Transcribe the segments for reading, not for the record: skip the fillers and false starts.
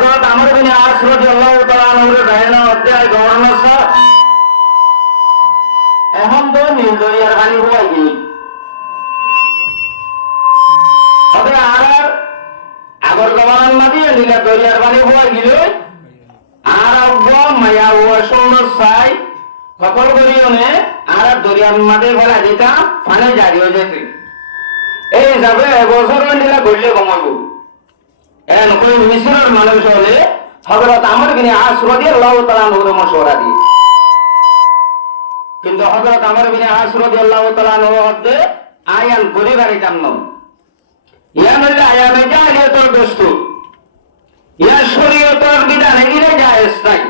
হযরত আমর ইবনে আস রাদিয়াল্লাহু তাআলা আনহু রায়না অধ্যায় গভর্নর স্যার এখন তো নীল দরিয়ার পানি হয়ে গেল হবে আর আগর গভর্নর মাদি নীল দরিয়ার পানি হয়ে গেল আর অগ্র মায়া ও সুন্দর সাই সকল করিওনে আর দরিয়ার মাদি বলা যেটা পানি জারি হয়ে যেত এই যাবে বছর নীলা গড়লে কমাবো এন কোন মিশরের মানুষ হলে হযরত আমর ইবনে আস রাদিয়াল্লাহু তাআলা আনহুর মশওয়ারা দিয়ে কিন্তু হযরত আমর ইবনে আস রাদিয়াল্লাহু তাআলা আনহু হতে আয়ান পরিবারে জন্ম ইয়ান হইলে আয়ানে জাহিলিয়াতের দস্তুর ইয়া শরীয়তের বিধানে ইরে জায়েজ নাই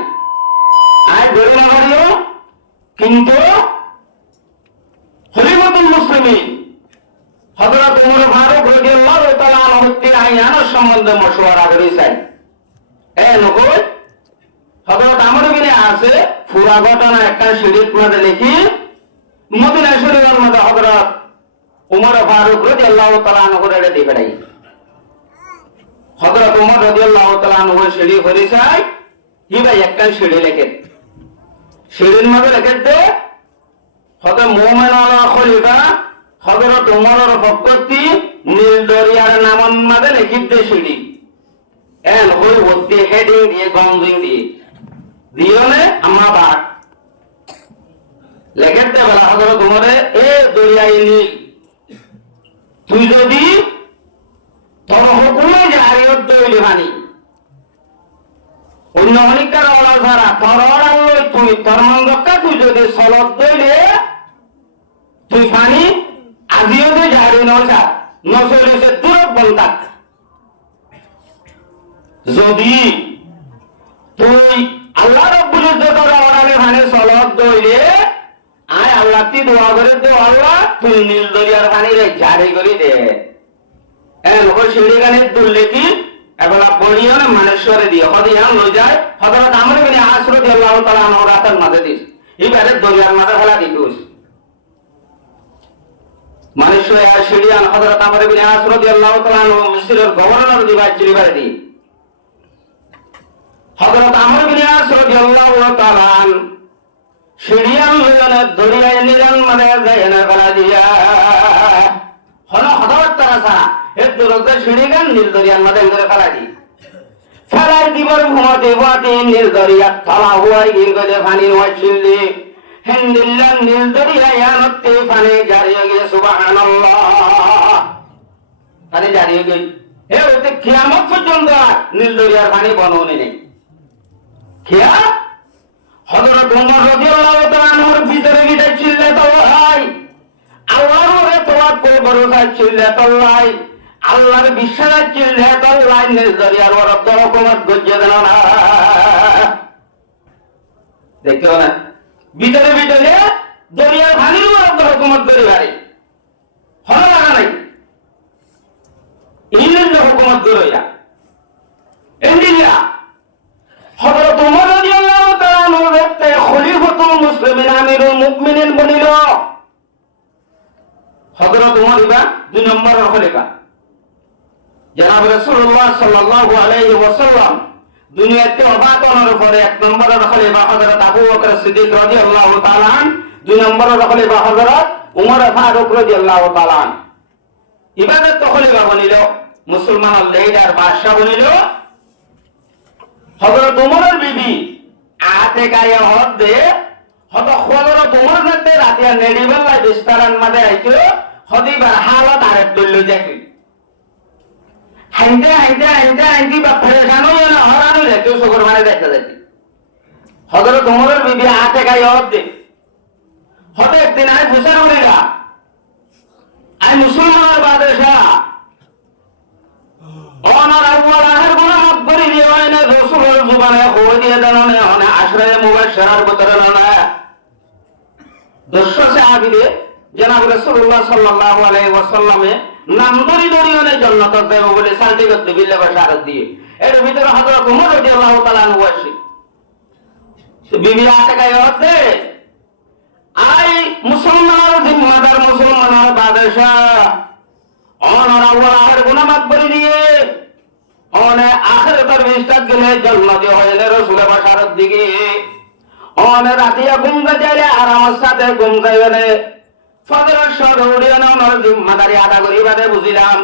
আয় ধরে না করিও কিন্তু খলিফাতুল মুসলিমিন হযরত ওমর ফারুক রাদিয়াল্লাহু তাআলা আনহু আয়ানের সম্বন্ধে মশওয়ারা করেছেন নকল হযরত আমর ইবনে আস পুরা ঘটনা একটা শরীফ মধ্যে লিখি মদিনা শরীফের মধ্যে হযরত ওমর ফারুক রাদিয়াল্লাহু তাআলা আনহু এর দিবেড়াই হযরত ওমর রাদিয়াল্লাহু তাআলা আনহু শরীফ হরিসাই হিবা একটা শরীফ লেখে শরীফের মধ্যে লিখতে হযরত মুমিন আলা খলিফা হযরত ওমরের পক্ষতি নীল দরিয়ার নামন মধ্যে লিখিতে শরীফ এন হই হতে হেডিং দিয়ে গংজিং দিয়ে দিওনে আমা বাট লেখতে বলা হযরত ওমরে এ দরিয়ায় নীল তুই যদি তোর হুকুমে জারিয়ত দইলি মানি অন্য অনেককার ওলা ছাড়া তোর অর্ডার লই তুই তোর মঙ্গকা তুই যদি সলত দইলে তুই পানি আজিও তুই জারি নসা নসলিসে দূর বলতাক যদি তুই আল্লাহ রাব্বুল ইজ্জতের অর্ডারে পানি সলত দইলে আয় আল্লাহ তি দোয়া করে তো আল্লাহ তুই নীল দরিয়ার পানি রে জারি করে দে এন ওই সিঁড়ি গানে দুললে কি এবেলা বড়িও না মানেশ্বরে দিয়ে হদি আন লই যায় হযরত আমর ইবনে আস রাদিয়াল্লাহু তাআলা আনহু রাতের মাঝে দিস এবারে দরিয়ার মাঝে ফেলা দিতুস মানেশ্বরে সিঁড়ি আন হযরত আমর ইবনে আস রাদিয়াল্লাহু তাআলা আনহু মিসরের গভর্নর দিবাই চিলিবারে দি হযরত আমর ইবনে আস রাদিয়াল্লাহু তাআলা সিঁড়ি আন লইনে দরিয়ায় নিরান মানে যায় না ফেলা দিয়া হলো হযরত তারা এর দরজা সিঁড়ি গান নীল দরিয়ার মাঝে করে ফেলা দি ফেলাই দিবর ঘুমাতে ঘুমাতে নীল দরিয়া থালা হুয়াই গিয়ে গেলে পানি হয় ছিললি হিন্দিল্লাহ নীল দরিয়া ইয়ানতে পানি জারি হয়ে গিয়ে সুবহানাল্লাহ পানি জারি হয়ে গিয়ে হে ওতে কিয়ামত পর্যন্ত নীল দরিয়ার পানি বননে নেই কিয়া হযরত ওমর রাদিয়াল্লাহু তাআলা আনহুর ভিতরে গিয়ে ছিললে তো ভাই আল্লাহর তাওয়াক্কুল ভরসা ছিললে তো ভাই আল্লাহর বিশ্বাস ছিললে তো ভাই নীল দরিয়ার ওরত হুকুমত গজ্জে দেন না দেখো না ভিতরে ভিতরে দরিয়ার পানির ওরত হুকুমত করে ভাই হলো না নাই ইংরেজ হুকুমত দরিয়া ইন্ডিয়া হযরত ওমর রাদিয়াল্লাহু তাআলা আনহু ব্যক্তি খলিফাতুল মুসলিমিন আমিরুল মুমিনিন বনিল হযরত ওমর ইবা দুই নম্বরের খলিফা জনাব রাসূলুল্লাহ সাল্লাল্লাহু আলাইহি ওয়াসাল্লাম দুনিয়াতে ওফাত হওয়ার পরে এক নম্বরের খলিফা হযরত আবু বকর সিদ্দিক রাদিয়াল্লাহু তাআলা আন দুই নম্বরের খলিফা হযরত ওমর ফারুক রাদিয়াল্লাহু তাআলা আন ইবাদত তো খলিফা বনিল মুসলমানের লিডার বাদশা বনিল হযরত ওমরের বিবি আতে গায়ে হদ দে হযরত ওমর নাতে রাতিয়া নেডিবেলা বিস্তারান মাঝে আইছো হদিবার হালত আরেক দল যাকি হাইতে বা পরেশান হয়ে না হরান হয়ে কেউ শকর মানে দেখতে যাচ্ছি হযরত ওমরের বিবি আতে গায়ে হদ দে হতে একদিন আই ফুসান উড়িলা আই মুসলমানের বাদশাহ অনার আউয়াল আহের গুনাহ মাফ করে দিয়ে হয় না রাসূলের জবানে কই দিয়ে দেন না মানে আশরায়ে মুবাশশারার ভিতরে না দর্শ সাহাবীদের জনাব রাসূলুল্লাহ সাল্লাল্লাহু আলাইহি ওয়াসাল্লামে নাম ধরি ধরিওনে জান্নাত দেব বলে সার্টিফিকেট দিলে বাশারত দিয়ে এর ভিতরে হযরত ওমর রাদিয়াল্লাহু তাআলা আনহু আসে বিবি আতে গায়ে হতে আই মুসলমানের জিম্মাদার মুসলমানের বাদশা অনার আউয়াল আহের গুনাহ মাফ করে দিয়ে অনে আখিরাতের বিস্তার গেলে জন্নতি হইলে রাসূলের বাসার দিকে অনে রাতিয়া ঘুমতে যাইলে আরামের সাথে ঘুমতে গেলে ফজরের সরে উঠিয়ে ওনার জিম্মাদারি আদা করিবারে বুঝিলাম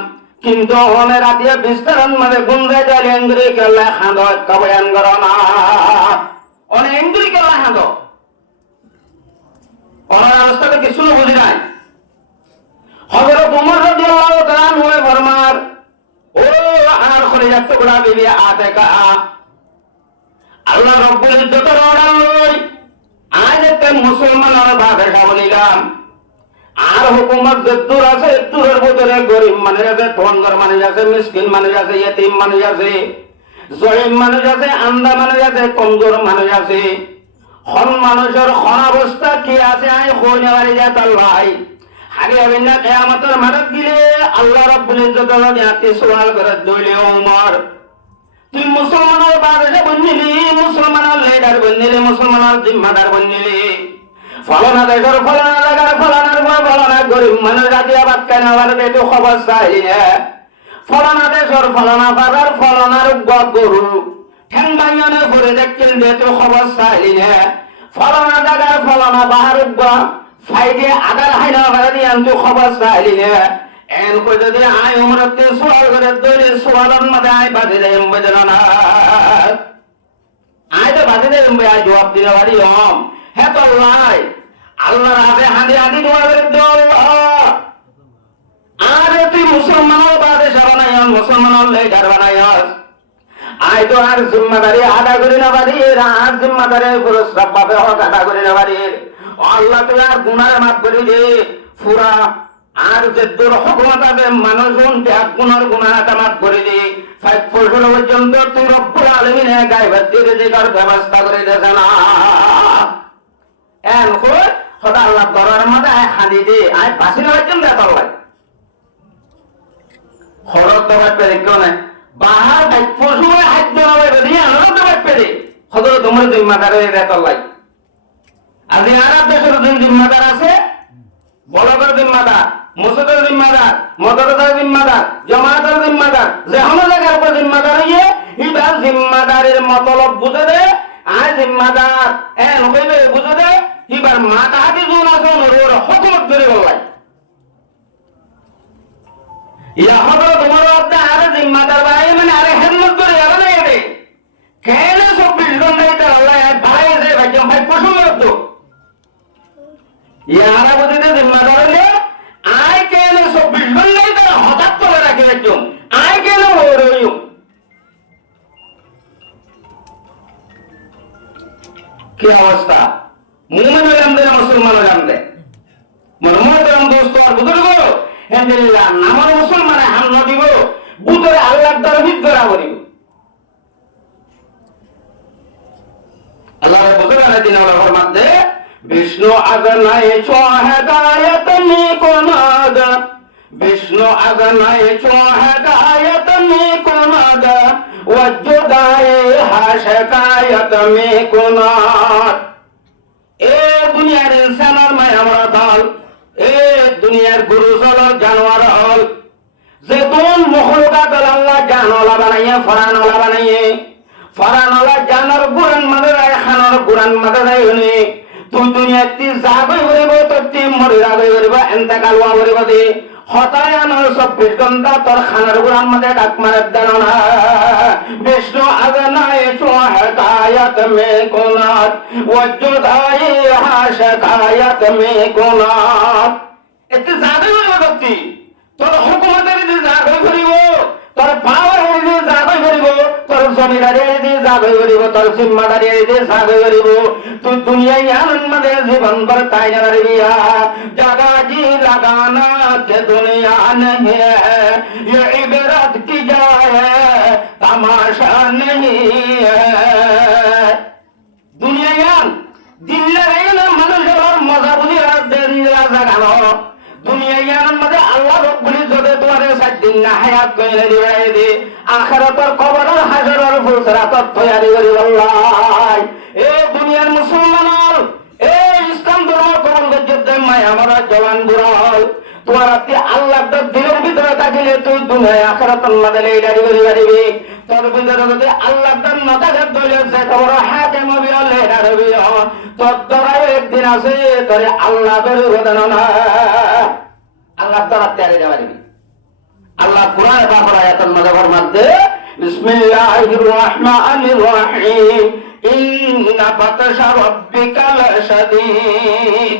কিন্তু অনে রাতিয়া বিস্তারণ মানে ঘুমতে যাইলে এঙ্গরি কেলা খাঁদ কবয়ান কর না অনে এঙ্গরি কেলা খাঁদ অনার অবস্থাটা কিছু বুঝি নাই হযরত ওমর রাদিয়াল্লাহু তাআলা নয় ফরমার ও আর খলিজাত টুকরা বিবি আতেকা আল্লাহ রাব্বুল ইজ্জতের অর্ডার লই আজ একটা মুসলমানের ভাষা বলিলাম আর হুকুমত যদ্দুর আছে এদ্দুরের ভিতরে গরিব মানুষ আছে ধনগর মানুষ আছে মিসকিন মানুষ আছে ইয়েতিম মানুষ আছে জয়ীম মানুষ আছে আন্ধা মানুষ আছে কমজোর মানুষ আছে হন মানুষের হন অবস্থা কি আছে আই হইনে বাড়ি যায় তার ভাই আগে আমি না কিয়ামতের মাঠে গিয়ে আল্লাহ রাব্বুল ইজ্জতের নিয়াতি সওয়াল করে দইলে ওমর তুই মুসলমানের বাদশা বনিলি মুসলমানের লিডার বনিলি মুসলমানের জিম্মাদার বনিলি ফলানা দেশের ফলানা জায়গার ফলানার ফলানা গরিব মানুষ জাতীয় বাদ কেন আবার একটু খবর চাইলি ফলানা দেশের ফলানা বাজার ফলানার গরু ঠ্যাং ভাঙনে ভরে দেখছেন যেহেতু খবর চাইলি ফলানা জায়গার ফলানা বাহার ফাইদে আদার হাইনা বাড়ি আনতো খবর চাইলি এন কই যদি আই উমরতে সওয়াল করে দইলে সওয়ালন মধ্যে আই বাজে দেম বজনা না আই তো বাজে দেম আই জবাব দিতে পারি হে তো লাই আল্লাহর হাতে হাঁদি হাঁদি দোয়া করে দল আরে তুই মুসলমানের বাদে বানাই মুসলমানের লিডার বানাই আই তো আর জিম্মাদারি আদা করি না পারি আর জিম্মাদারি পুরস্কার পাবে হক আদা করি না পারি আল্লাহ তুই আর গুনার মাফ করে দে পুরা আর যে তোর হুকুমত আছে মানুষজন ত্যাগ গুনার গুনাহটা মাফ করে দে 5 বছর পর্যন্ত তুই রব্বুল আলামিন গায়বাত দিয়ে দেওয়ার ব্যবস্থা করে দেছে না এন কই খোদা আল্লাহ দরবার মধ্যে আয় হাদি দে আয় বাসি না হইছেন দে আল্লাহ খরচ তো পেরে কেউ নাই বাহার 5 বছর হাত দেওয়া হবে দিয়ে আনন্দ তো পেরে খোদা তোমার জিম্মাদারে দে আল্লাহ আজি আরব দেশের জিম্মাদার আছে বলকের জিম্মাদার মুসদের জিম্মাদার মদরসার জিম্মাদার জামাতের জিম্মাদার যে জায়গার উপর জিম্মাদার হইয়ে ইবার জিম্মাদারের মতলব বুঝে দে আর জিম্মাদার এন হইবে বুঝে দে ইবার মাথা হাতি জোন আছে ওর হুকুমত ধরে বললাই ইয়া হলো তোমার আপনি আর জিম্মাদার ভাই মানে আরে হেদমত করে যাবে না এতে কেন সব বিল্ডন নাই তার আল্লাহ ভাই যে ভাই ভাই পছন্দ করতো ইয়ারা বুঝতে জিম্মাদার হলে আয় কেন 24 ঘন্টায় তারা হঠাৎ করে রাখে একজন আয় কেন ওরইও কি অবস্থা মুমিন হইলাম দে মুসলমান হইলাম দে মরমতরম দোস্ত আর বুজুর্গ হেদিল্লাহ নামার মুসলমানে হাম নদিব বুতরে আল্লাহর দরবিদ করা করিব আল্লাহর বুজুর্গরা দিন ওরা ফরমাতে বিষ্ণু আগনায় চোহেদায়ত নিকোনাদ বিষ্ণু আগনায় চোহেদায়ত নিকোনাদ ওয়াজুদায় হাশকায়ত মিকোনাদ এ দুনিয়ার ইনসানের মায়ামরা দল এ দুনিয়ার গুরু চল জানোয়ার হল যে কোন মখলুকাত আল্লাহ জানলা বানাইয়ে ফরানলা বানাইয়ে ফরানলা জানার গুরান মাদারায় খানার গুরান মাদারায় হনে তুই দুনিয়াতে যাবে করিব তুই মরে যাবে করিব এন্তেকাল করিব দে হতায় আনার 24 ঘন্টা তোর খানার গুরান মধ্যে ডাক মারে দেন না বিষ্ণু আগনায় চোহেদায়ত মে কোনাত ওয়াজুদায় হাশকায়ত মে কোনাত এতে যাবে করিব তুই তোর হুকুমতের যে যাবে করিব তোর পাওয়ার যে যাবে করিব তোর জমিদারি যে যাবে করিব তোর জিম্মাদারি যে যাবে করিব তুই দুনিয়ায় আনন্দ মধ্যে জীবন ভর তাই না রিয়া জাগা জি লাগানা কে দুনিয়া नहीं है ये इबरत की जगह है तमाशा नहीं है दुनिया दिल्ली रहेगा মানুষের মজা বুঝি আর দিল্লা জাগানো দুনিয়ার মধ্যে আল্লাহ রব্বুল ইজ্জতে তোমারে 7 দিন না হায়াত কইরা দিবাই দে আখিরাতের কবরের হাসরের ফুলসরাত তৈরি করি আল্লাহ এ দুনিয়ার মুসলমান এ ইসলাম ধর্ম কবুল করতে মায়া আমরা জওয়ান বুড়াল তোমার আপনি আল্লাহর দিলের ভিতরে থাকিলে তুই দুনিয়া আখিরাতের মধ্যে লেডারি করি পারবি তোর ভিতরে যদি আল্লাহ তার নতাকে ধরেছে তোর হাতে মবিও লেখা রবি তোর দ্বারাই একদিন আছে তোরে আল্লাহ ধরে বোঝানো না আল্লাহ দ্বারা ত্যাগে যাওয়া দিবি আল্লাহ কোরআন বাকরা আয়াতের মধ্যে ফরমাতে বিসমিল্লাহির রহমানির রহিম ইন্না বাতাশা রাব্বিকা লাশাদীদ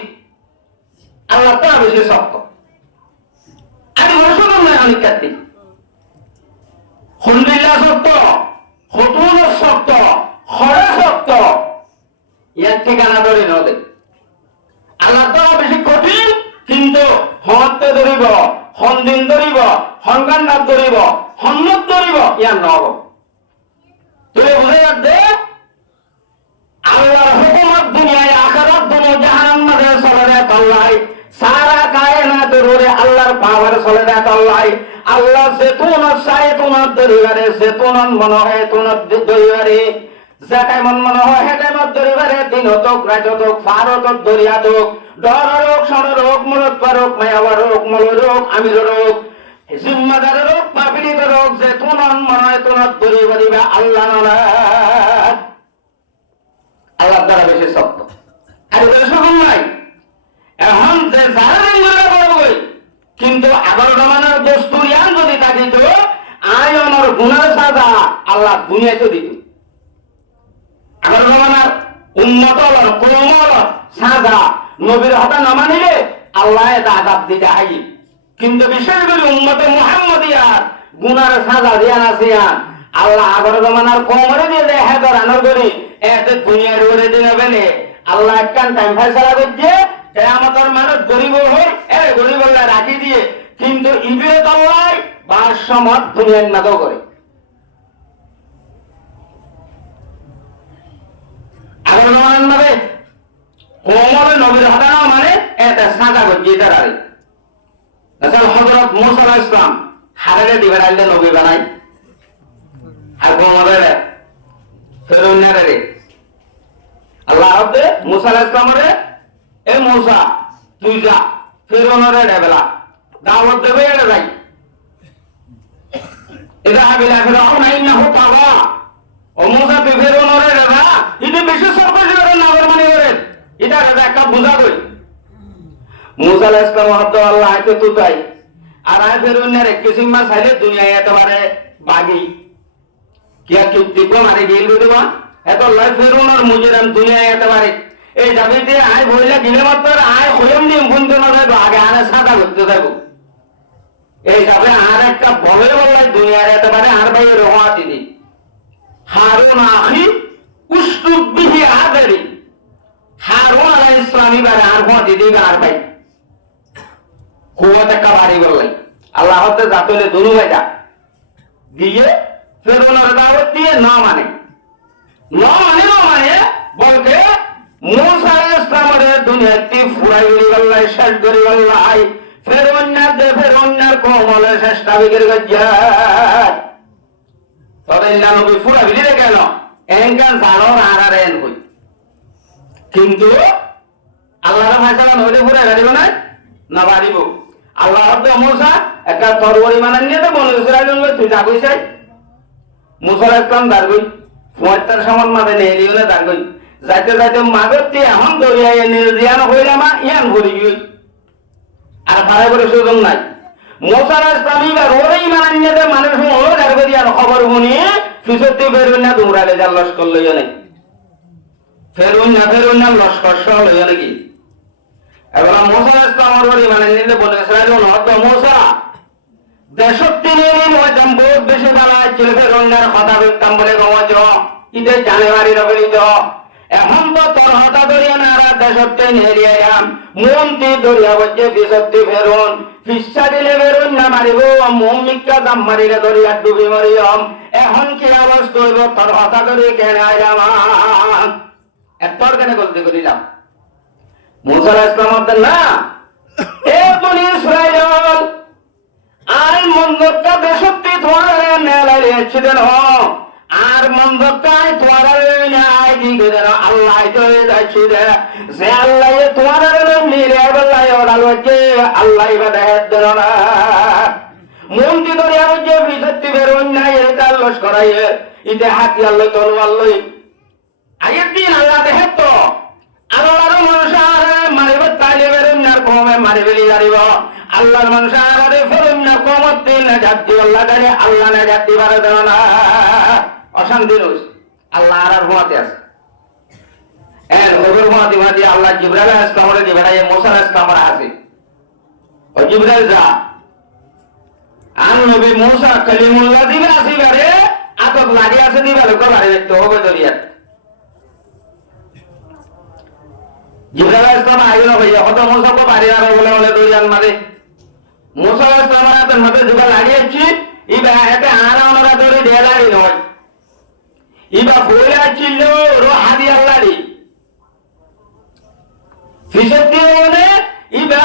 আল্লাহ তাআলা বেশি শক্ত আমি মরশুম নয় অনেক কাটি খুন্দিল্লা শক্ত খতুন শক্ত খড়ে শক্ত ইয়ার ঠিকানা ধরে নদে আল্লাহ তাআলা বেশি কঠিন কিন্তু হতে ধরিব হন্দিন ধরিব হঙ্গান্নাত ধরিব হন্নত ধরিব ইয়ার নহব তুই বুঝে যাচ্ছে আল্লাহর হুকুমত দুনিয়ায় আখিরাত দুনিয়া জাহান্নামে চলে রে আল্লাহ সারা কায়নাতের উপরে আল্লাহর পাওয়ার চলে রে আল্লাহ আল্লাহ যেতুন সাইতুন দরিবারে যেতুন মন হয় তুন দরিবারে যেটাই মন মনে হয় সেটাই মত দরিবারে দিন হতক রাত হতক ফার হতক দরিয়া হতক ডর রোগ সর রোগ মলত রোগ মায়াবার রোগ মল রোগ আমির রোগ জিম্মাদার রোগ পাপিলিত রোগ যেতুন মন হয় তুন দরিবারে আল্লাহ আল্লাহ দ্বারা বেশি শক্ত আর বেশি নাই এখন যে যারা কিন্তু আগর জমানার দস্তুরিয়ান যদি থাকিত আয়নের গুণের সাজা আল্লাহ দুনিয়াতে দিত আগর জমানার উন্নত কোমল সাজা নবীর হতা না মানিলে আল্লাহ এটা আজাব দিতে আই কিন্তু বিশেষ করে উম্মতে মুহাম্মদিয়ার গুনার সাজা দিয়া নাসিয়ান আল্লাহ আগর জমানার কোমরে দিয়ে দেয় হ্যাঁ রানোর করি এতে দুনিয়ার উপরে দিনে বেলে আল্লাহ একখান টাইম ফেসলা করছে কেয়ামতের মানুষ গরিব হই গরিব রাখি দিয়ে কিন্তু ইবিরে আল্লাহ বাসমত দুনিয়ার নাদও করে আগর জমানার নামে কোমরে নবীর হটানো মানে এতে সাজা করছে এটার আরে আসলে হযরত মুসা আলাইহিস সালাম হারারে দিবার আইলে নবী বানাই আর কোমরে ফেরৌনের রে আল্লাহ হতে মুসা আলাইহিস সালামের এ মুসা তুই যা ফেরৌনের রেবেলা দাওয়াত দেবে এর যাই এটা আবিলা ফেরাউন ইন্নাহু তাগা ও মুসা তুই ফেরৌনের রেবা ইনি বেশি সরকারি করে নাফরমানি করে এটা রেবা একটা বুঝা কই মুসা আলাইহিস সালাম হতে আল্লাহ আইতে তুতাই আর আই ফেরৌনের কিসিমা সাইলে দুনিয়ায় এতবারে বাগি কিয়া চুক্তি কো মারি গেল দেবা এত লাই ফেরৌনের মুজিরাম দুনিয়ায় এতবারে এই দাবিতে আয় বইলা গিলে মাত্র আয় হইম নিম গুনতে না যাইব আগে আরে সাদা করতে যাইব এই যাবে আর একটা বলে বললাই দুনিয়ার এতবারে আর ভাই রোয়া দিদি হারুন আখি উসতুব বিহি আদারি হারুন আলাইহিস সালাম বারে আর ভা দিদি আর ভাই কুয়াতে একটা বাড়ি বললাই আল্লাহ হতে জাতলে দুনু ভাইটা দিয়ে ফেরৌনের দাওয়াত দিয়ে না মানে বলতে মুসা আলাইহিস সালামের দুনিয়াতে ফুরাই গেল্লাই শেষ করে গেল্লাই ফেরৌনের কোমলে চেষ্টা বিগের গজ্জাত তবে নবী ফুরা বিলে কেন এনকান জানো আর এন কই কিন্তু আল্লাহর ফয়সালা নইলে ফুরা গাড়িব না বাড়িব আল্লাহ হতে মুসা একটা তরবারি মানান নিয়ে তো বনে ইসরাইলের তুই যা কইছাই মুসা আলাইহিস সালাম দাঁড়াই ফুয়ার সমান মাঝে নেলিও না দাঁড়াই যাইতে যাইতে মাগতি এখন দরিয়ায় নির্জিয়ান হইলাম ইয়ান ভরি গই আর ভাড়া করে সুযোগ নাই মুসা আলাইহিস সালাম রোরেই মানান নিয়ে মানুষ হলো দাঁড়াই দিয়া খবর শুনি ফিসতে ফেরুন না দৌড়ালে যা লস্কর লইয়া নাই ফেরুন না লস্কর সহ লইয়া নাকি এবার মুসা আলাইহিস সালাম রোরেই মানান নিলে বলে ইসরাইল হতো মুসা দেশত্তি নিয়ে হইতাম বহুত বেশি বালা ছিল ফেরুনের কথা বলতাম বলে গমজ ইতে জানুয়ারি রবিত এখন তো তোর হতা দরিয়া নারা দেশত্তি নেরিয়াম মন্ত্রী দরিয়া বলছে ফিসত্তি ফেরুন ফিসা দিলে ফেরুন না মারিব মৌমিকা দাম মারিলে দরিয়া ডুবি মরিয়ম এখন কি অবস্থা হইব তোর হতা দরিয়া কেন আইলাম তোর কেন গলতি করিলাম মুসা আলাইহিস সালাম না এ বনি ইসরাইল আর মন্দকা দেশত্তি তোমার নেলালে ছিলেন আর মন্দকায় তোমার নাই দিকে আল্লাহ তো যাইছে যে আল্লাহ তোমার নিরে বলাই ওরাল হচ্ছে আল্লাহ বাদে দেন না মন্ত্রী দরিয়ার যে বিশত্তি বেরোন নাই এটা লস করাইয়ে ইতে হাতিয়ার লই তলোয়ার লই আগের দিন আল্লাহ দেখে তো আল্লাহর মানুষ আর মারিব তাইলে বেরোন না কমে মারি বেলি জারিব আল্লাহর মানুষ আর ফেরুন না কমত দিন না জাতি আল্লাহ জানে আল্লাহ না জাতি পারে দেন না অশান্তি রয়েছে আল্লাহ আর হুয়াতে আছে এর ওর হুয়াতে আল্লাহ জিবরাইল আলাইহিস সালামের জিবরাইল মুসা আলাইহিস সালামের আছে ও জিবরাইল যা আন নবী মুসা কালিমুল্লাহ দিবে আসিবারে আতক লাগি আছে দিবা লোক বাড়ি দেখতে হবে দরিয়াত জিবরাইল আলাইহিস সালাম আইলো ভাইয়া কত মুসা কো বাড়ি আর বলে বলে দরিয়ান মাঝে মুসা আলাইহিস সালামের মধ্যে দিবা লাগি আছে ইবা এতে আনা ওনারা দরি দেলারি নয় ইবা বইলা ছিল রো হাদি আল্লাহরি ফিসতি বলে ইবা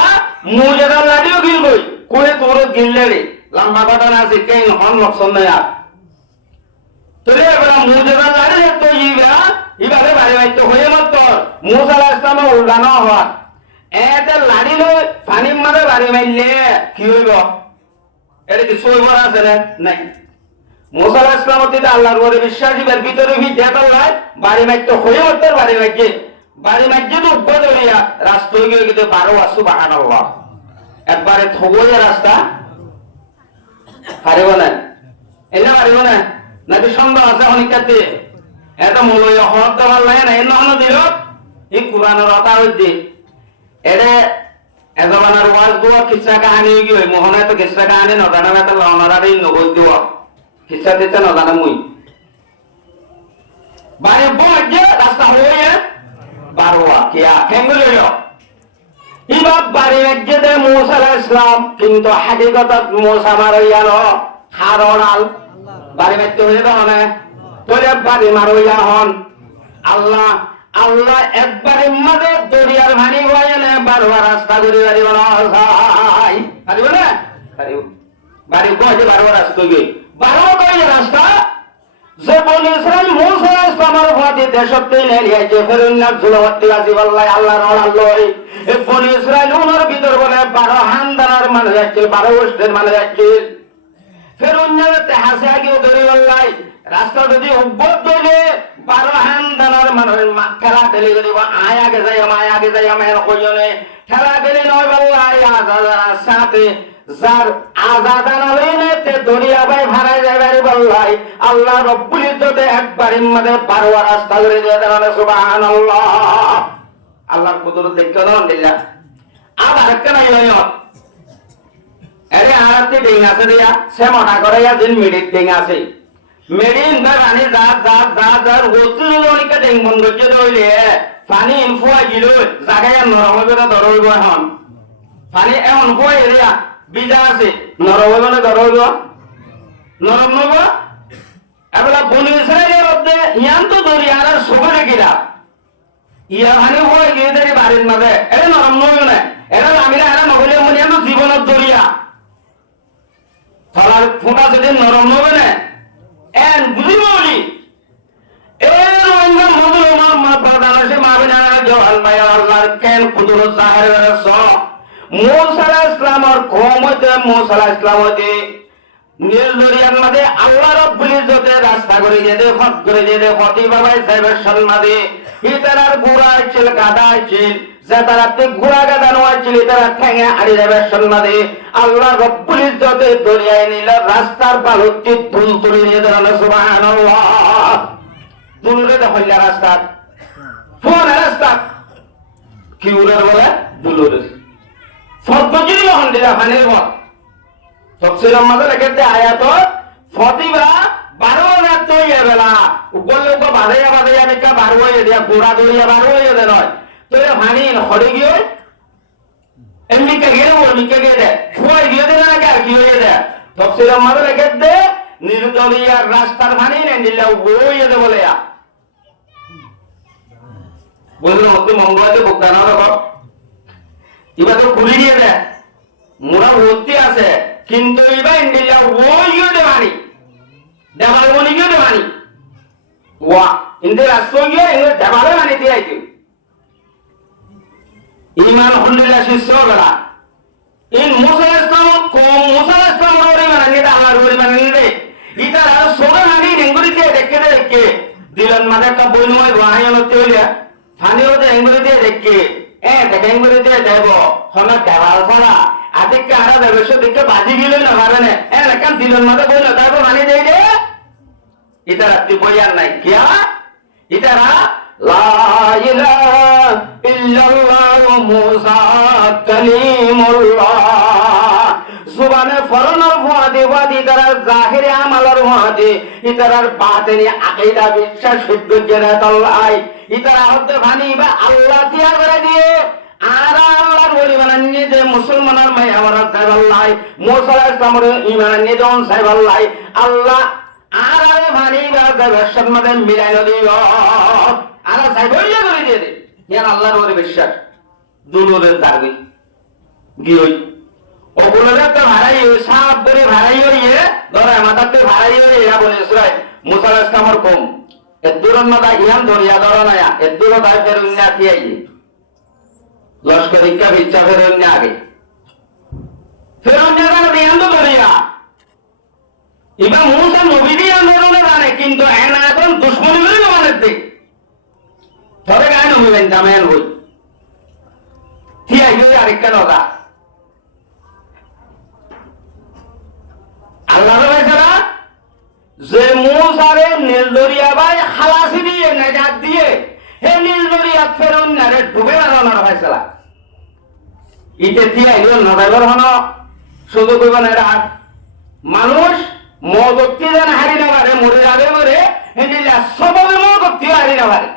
মুজাদা লাডিও গিলবই কোয়ে তোর গিললে লম্বা বাটানা আছে কেন হন লক্ষণ না তোরে বড় মুজাদা লাড়ি তো ইবারে বাড়ি বাইতে হয়ে মত মুসা আলাইহিস সালাম উল্টানো হয় এতে লাড়ি লই পানির মধ্যে বাড়ি মাইলে কি হইব এটা কি সই মরা আছে না নাই মুসা আলাইহিস সালাম তে আল্লাহর উপরে বিশ্বাসী এর ভিতরে দেতা হয় বাড়ি মাইতে হয়ে মত বাড়ি মাইতে তো উপদরিয়া রাস্তা হয়ে গিয়ে 12 সুবহানাল্লাহ একবারে থবয়ে রাস্তা পারিব না এলা পারিব না নাকি সন্দেহ আছে অনেকটাতে এত মূল্য হত দেওয়ার লাগে না এন্ন দিল এই কোরআনের কথা হইতে এরে এজমানার ওয়াজ দুয়া কিসা কাহিনী কি হয় মোহনা তো কিসা কাহিনী নদানা তো লনারারে নগদ দিও কিসা দিতে নদানা মুই বাড়ি বজে রাস্তা হয়ে বারোয়া কিয়া কেঙ্গুলিও ইবা বাড়ি মসজিদে মুসা আলাইহিস সালাম কিন্তু হাকিকতত মুসা মারাইয়ানো হারনাল বাড়ি মধ্যে হয়ে দাও না তোরে বাড়ি মারাইয়া হন আল্লাহ আল্লাহ একবারে মধ্যে দরিয়ার ভানি হয়ে না বারোয়া রাস্তা করে বাড়ি বানাই পারিব না পারিব বাড়ি কইছে বারোয়া রাস্তা গই বারোয়া কই রাস্তা যে বনি ইসরাইল মুসা আলাইহিস সালামের ফাতে দেশতে নেলিয়া যে ফেরুন্না জুলমতি আসি আল্লাহ আল্লাহর আল্লাহ এই বনি ইসরাইল ওনার ভিতর বলে 12 হান্দার মানুষ আছে 12 ওষ্ঠের মানুষ আছে ফেরুন্নাতে হাসে আগে ধরে আল্লাহ রাস্তা যদি উব্বত ধরে 12 হান্দার মানুষ খেলা খেলে দিব আগে যাই আমার কইনে খেলা খেলে নয় আল্লাহ আজাদার সাথে যার আজাদান আলাইনে দরিয়া ভাই ভাড়া যাবে বললাই আল্লাহ রব্বুল ইজ্জতে একবারের মধ্যে 12 রাস্তা করে দিয়ে দেন সুবহানাল্লাহ আল্লাহর কুদরত দেখতে দাও দিল্লা আবার কেন ইয়ো আরে আরতে দেই আছে দিয়া সে মনা করে ইয়া দিন মিডিট দেই আছে মেডিন দা রানী যা ওতু জনিকা দেই মন গজে দইলে পানি ইনফুয়া গিলো জায়গায় নরম করে ধরইব এখন পানি এখন ফুয়া এরিয়া বিজা আছে নরম হইব না নরম নব এবলা বনি ইসরাইলের মধ্যে ইয়ান তো দরিয়ার সবরে গিরা ইয়া ভানি হয় গিয়ে দেরি বাড়ির মাঝে এটা নরম নইব না এটা আমিরা এরা নবলে মনে আনো জীবনের দরিয়া ফলার ফোঁটা যদি নরম নবে না এন বুঝিব বলি এর অন্য মধুর মা প্রধান আছে মাবিনা জওয়ান মায়া আল্লাহর কেন কুদরত জাহির স মুসা আলাইহিস সালামের কওমতে মুসা আলাইহিস সালামতে নীল দরিয়ার মধ্যে আল্লাহ রব্বুল ইজ্জতে রাস্তা করে যেতে ফট করে যেতে ফতি বাবাই সাহেবের সম্মাদে ইতারার ঘোড়া ছিল গাদা ছিল যে তারাতে ঘোড়া গাদা নয় ছিল তারা ঠ্যাঙে আড়ি যাবে সম্মাদে আল্লাহ রব্বুল ইজ্জতে দরিয়ায় নিল রাস্তার বালুতে দুল তুলে নিয়ে দেন সুবহানাল্লাহ দুলরে দেখল রাস্তা ফোন রাস্তা কি উড়ে বলে দুলরে ফতবজির মহন দিলা ফানির মত তফসিরের মধ্যে লেখেতে আয়াত ফতিবা 12 রাত তৈয়া বেলা উপলে উপ বাদাইয়া নেকা 12 হয়ে দিয়া পুরা দরিয়া 12 হয়ে দে নয় তো এ ফানি হড়ে গিয়ে এমনি কে গেলে বলবি কে গেলে ফুয়াই দিয়ে দে না কি হয়ে দে তফসিরের মধ্যে লেখেতে নির্দলিয়ার রাস্তার ফানি নে নিলা হয়ে দে বলে বললো তুই মঙ্গলতে বকদানা রাখো এবার তো খুলি দিয়ে দে মোরা ভর্তি আছে কিন্তু এবার ইন্ডিয়া ওইও দেবানি দেবালে বনি গিয়ে দেবানি ওয়া ইন্দে রাষ্ট্র গিয়ে এগুলো দেবালে বানি দিয়ে ইমান হন্ডিলা শিষ্য বেলা ইন মুসা ইসলাম কম মুসা ইসলাম ওরে মানে আমার ওরে মানে রে ইতারা সোগান আনি রেঙ্গুরিতে দেখে দিলন মানে একটা বইনময় বাহাই হতে হইলা ফানিও যে রেঙ্গুরিতে দেখে দেখে রেঙ্গুরিতে দেব হনা দেওয়াল ছাড়া আজকে আরা দেবেশ দেখে বাজি গেল না পারে একান দিলন মানে বইল তারপর মানে দেই রে ইতারা তুই বইয়ার নাই কিয়া ইতারা লা ইলাহা ইল্লাল্লাহু মুসা কালিমুল্লাহ জুবানে ফরনার ওয়াদি ওয়াদি তারা জাহিরে আমালের ওয়াদি ইতারার বাতিনি আকীদা বিশ্বাস শুদ্ধ জেনাত আল্লাহ ইতারা হতে ভানি বা আল্লাহ দিয়া করে দিয়ে আর আল্লাহর ওলি বানানি যে মুসলমানের মাই আমার সাইবাল্লাহ মুসা ইসলামের ঈমান নিয়ে জন সাইবাল্লাহ আল্লাহ আর আরে ভানি বা দর্শন মধ্যে মিলাই দিও আর সাইবইয়া করে দিয়ে দে ইয়ার আল্লাহর ওলি বিশ্বাস দুনুদের দাবি গিয়ে ওগুলোরে তো ভাড়াই সাপ করে ভাড়াই হইয়ে ধরে মাথাতে ভাড়াই হইয়ে এরা বলে সুরাই মুসা ইসলামের কম এদুরন মাদা ইয়ান ধরিয়া ধরা না এদুরো দাই ফেরুন্না থিয়াই লস্কর ইচ্ছা ইচ্ছা ফেরুন্না আগে ফেরুন্না দান ইয়ান তো ধরিয়া ইবা মুসা নবী দিয়ে আন্দোলনে জানে কিন্তু এনা এখন দুশ্মনী বলে মানে দেখ ধরে গায় নবীবেন জামেন হই থিয়াই হই আরেকটা নদা আল্লাহ রাব্বানা যে মুসারে নীল দরিয়া বাই খালাসি দিয়ে নাজাত দিয়ে হে নীল দরিয়া ফেরুন নারে ডুবে মারানোর ফয়সালা ইতে থিয়া ইল নদাইবর হনো শুধু কইবা না এটা মানুষ মদতি দেন হারি না পারে মরে যাবে মরে হেদিলা সববে মদতি হারি না পারে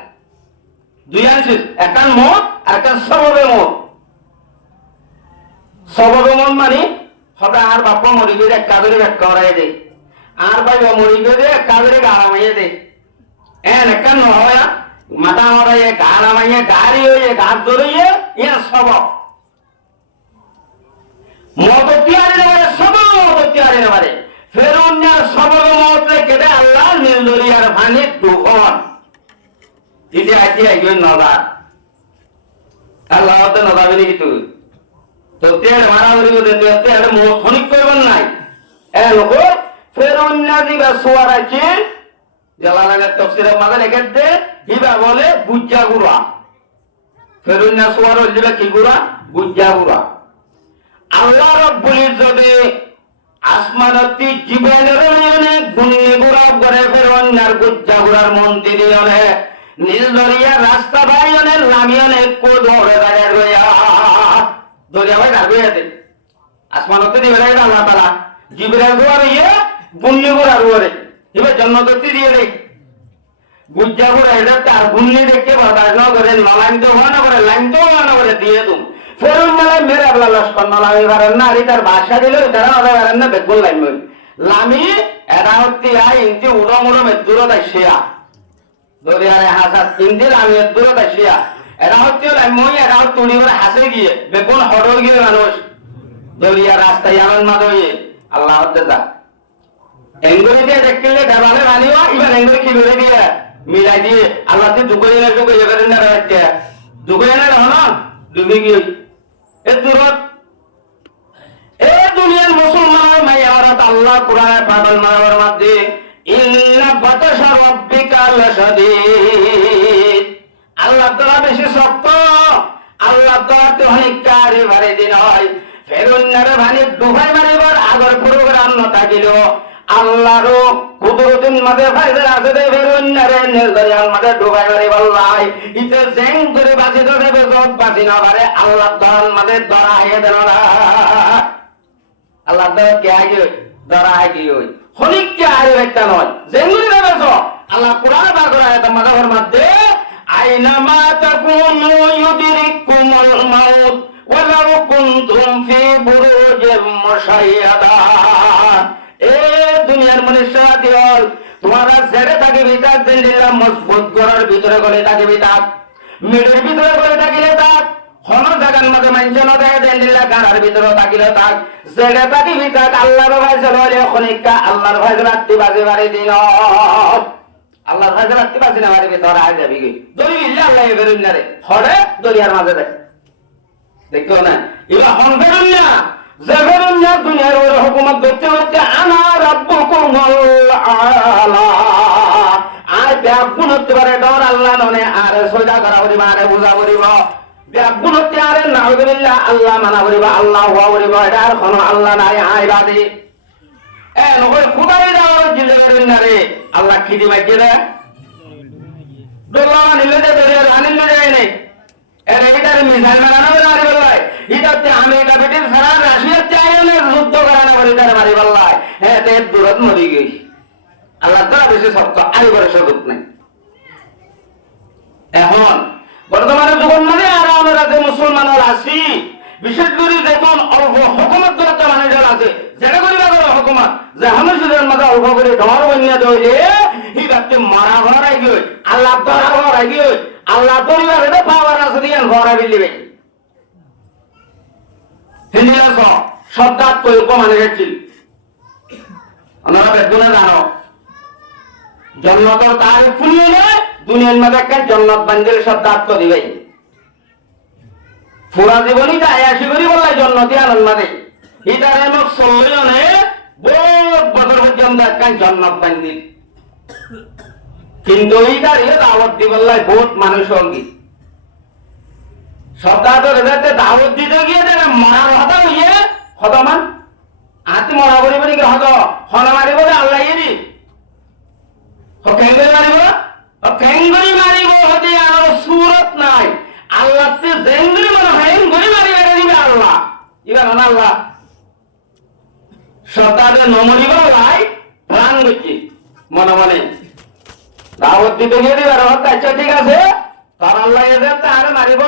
দুই আনছি একটা মত আর একটা সববে মত সববে মত মানে হঠাৎ আর বাপ্পা মরি গিয়ে কাবেরি ব্যাগ করাই দে আর ভাই মরি গিয়ে কাবেরি গাড়ামাইয়ে দে একটা নয় মাথা মরাইয়ে গাড়ামাইয়ে গাড়ি হইয়ে গাছ ধরিয়ে ইয়া সব মদতি হারি না পারে সব মদতি হারি না পারে ফেরুন্নার সবর মতে কেটে আল্লাহ নীল দরিয়ার পানি ডুবন ইতি আইতি আইগো নদা আল্লাহ তো নদা বিনি কি তুই তো তেল মারা হইলো দে তেল মোথনিক করবেন নাই লোক ফেরুন্না দিবা সোয়ার আছে জালালানের তাফসীরের মাঝে লিখে দে দিবা বলে গুজ্জা গুড়া ফেরুন্না সোয়ার হইলো কি গুড়া গুজ্জা গুড়া আল্লাহ রাব্বুল ইজ্জতে আসমানতি জীবনের মানে গুন্নি গুড়া করে ফেরুন্নার গুজ্জা গুড়ার মন্ত্রী দিলে নীল দরিয়া রাস্তা বাইনে লামিয়নে কো ধরে দাঁড়িয়ে রইয়া দরিয়া ভাই দাঁড়িয়ে আছে আসমানতে দিবে না আল্লাহ তাআলা জিবরাইল গোয়ার ইয়ে গুন্নি গোড়ার ওরে এবার জান্নাততি দিয়ে দে গুজ্জা গোড়া এটা তার গুন্নি দেখে বাতাস না করে লাইন তো না করে লাইন তো না করে দিয়ে তুম ফেরুন মেলা মেরে আল্লাহ লস্কর না লামি পারেন না আর তার ভাষা দিলে তারা না পারেন না বেগুন লাইন লামি এরা হচ্ছে আই ইন্তি উড়ো মুড়ো মেদুরত আসিয়া দরিয়ারে হাসাত ইন্দি লামি মেদুরত আসিয়া এরা হচ্ছে মই এরা তুলি করে হাসে গিয়ে বেগুন হড়ো গিয়ে মানুষ দরিয়া রাস্তায় এমন মাদয়ে আল্লাহ হতে যা এঙ্গুলি দিয়ে দেখলে দেবালে বানিও এবার এঙ্গুলি কি করে দিয়ে মিলাই দিয়ে আল্লাহ তে দুকই না করেন না রাখতে দুকই না হলো ডুবে গিয়ে এ দূরত এ দুনিয়ার মুসলমান মাইয়ারাত আল্লাহ কোরআনে পাগল মারার মধ্যে ইন্না বাতাশা রাব্বিকা লাশাদীদ আল্লাহ তাআলা বেশি শক্ত আল্লাহ তাআলা তো অনেককারী ভারে দিন হয় ফেরুন্নারে ভানি ডুবাই মারিবার আগর প্রোগ্রাম ন থাকিল আল্লাহরও কুদরতিন মাঝে ফায়দা আছে দে ফেরুন্নারে নীল দরিয়ার মাঝে ডুবাই মারিবার লাই ইতে জেং করে বাঁচি তো দেবে সব বাঁচি না পারে আল্লাহ তাআলার মাঝে ধরাইয়ে দেন না আল্লাহ তাআলা কে আগে ধরাই হই হনিক কে আরে একটা নয় জেং করে দেবে তো আল্লাহ কোরআন বাগরা আয়াত মাঝের মধ্যে আইনামা তাকুনু ইউদরিকুমুল মাউত ওয়ালাউ কুনতুম ফি বুরুজিম মুশাইয়াদা এ দুনিয়ার মনুষ্যরা দিল তোমারা জেরে থাকে বিতাক দিল্লা মজবুত করার ভিতরে গলে থাকে বিতাক মেডের ভিতরে গলে থাকিলে তাক হন জাগান মাঝে মানছে না দেয় দিল্লা গাড়ার ভিতরে থাকিলে তাক জেরে থাকে বিতাক আল্লাহর ভাই চলে খনিকা আল্লাহর ভাই রাত্রি বাজে বাড়ি দিন আল্লাহর ভাই রাত্রি বাজে না বাড়ি ভিতরে আয় যাবি কি দরি ইল্লা আল্লাহ বেরুন না রে হরে দরিয়ার মাঝে দেখ দেখো না এবার হন বেরুন না যেখানে না দুনিয়ার ওর হুকুমত করতে হচ্ছে আনা রাব্বুকুমুল আলা আর ব্যাগুণ হতে পারে ডর আল্লাহ ননে আর সজা করা করিব আরে বুঝা করিব ব্যাগুণ হতে আরে নাউযুবিল্লাহ আল্লাহ মানা করিব আল্লাহ হুয়া করিব এটা আর কোনো আল্লাহ নাই আইবাদি এ নকল খুদাই দাও জিল্লার নারে আল্লাহ কি দিবা কি রে দোলা নিলে দে আনিলে যায় নাই এর এটার মিসাইল বানানো না রে ভাই ইদাতে আমেরিকা ব্রিটিশ সারা রাশিয়া চাইনা যুদ্ধ করানো করে তার মারি বল্লাই হ্যাঁ তে দূরত মরি গই আল্লাহ তাআলা বেশি শক্ত আই করে সুযোগ নাই এখন বর্তমানে যখন মানে আর আমরা যে মুসলমানরা আছি বিশেষ করে যেমন অল্প হুকুমত দরজা মানুষজন আছে যেটা করিবা করে হুকুমত যে হামেশাদের মধ্যে অল্প করে ডর বন্যা দইলে ইদাতে মারা ঘর আই গই আল্লাহ ধরা ঘর আই গই আল্লাহ পরিবার এটা পাওয়ার আছে দিয়ান ঘর আই দিবে হিন্দিয়াস শব্দাত কই উপমানে গেছিল আমরা বেদনা জানো জন্নতর তারিফ শুনিয়ে দুনিয়ার মধ্যে একটা জন্নত বান্দিল শব্দাত কো দিবে পুরা জীবনই তা আয়াসি করি বললাই জন্নতি আনন্দ মাদে ইতারে মোক সল্লয়নে বহুত বছর পর্যন্ত একটা জন্নত বান্দিল কিন্তু ইতারে দাওয়াত দি বললাই বহুত মানুষ সঙ্গী শব্দাত রেজাতে দাওয়াত দিতে গিয়ে দেবে মরার হতা হইয়ে হতমান আতি মরা করিব নাকি হত হন মারিব আল্লাহ ইরি কেঙ্গরি মারিব কেঙ্গরি মারিব হতে আর সুরত নাই আল্লাহ তে জেঙ্গরি মনে হয় গরি মারিবে দিবে আল্লাহ ইবার আল্লাহ সতারে নমরিব লাই প্রাণ গতি মনে মনে দাওয়াত দিতে গিয়ে দিবে আচ্ছা ঠিক আছে তার আল্লাহ এদের তার মারিব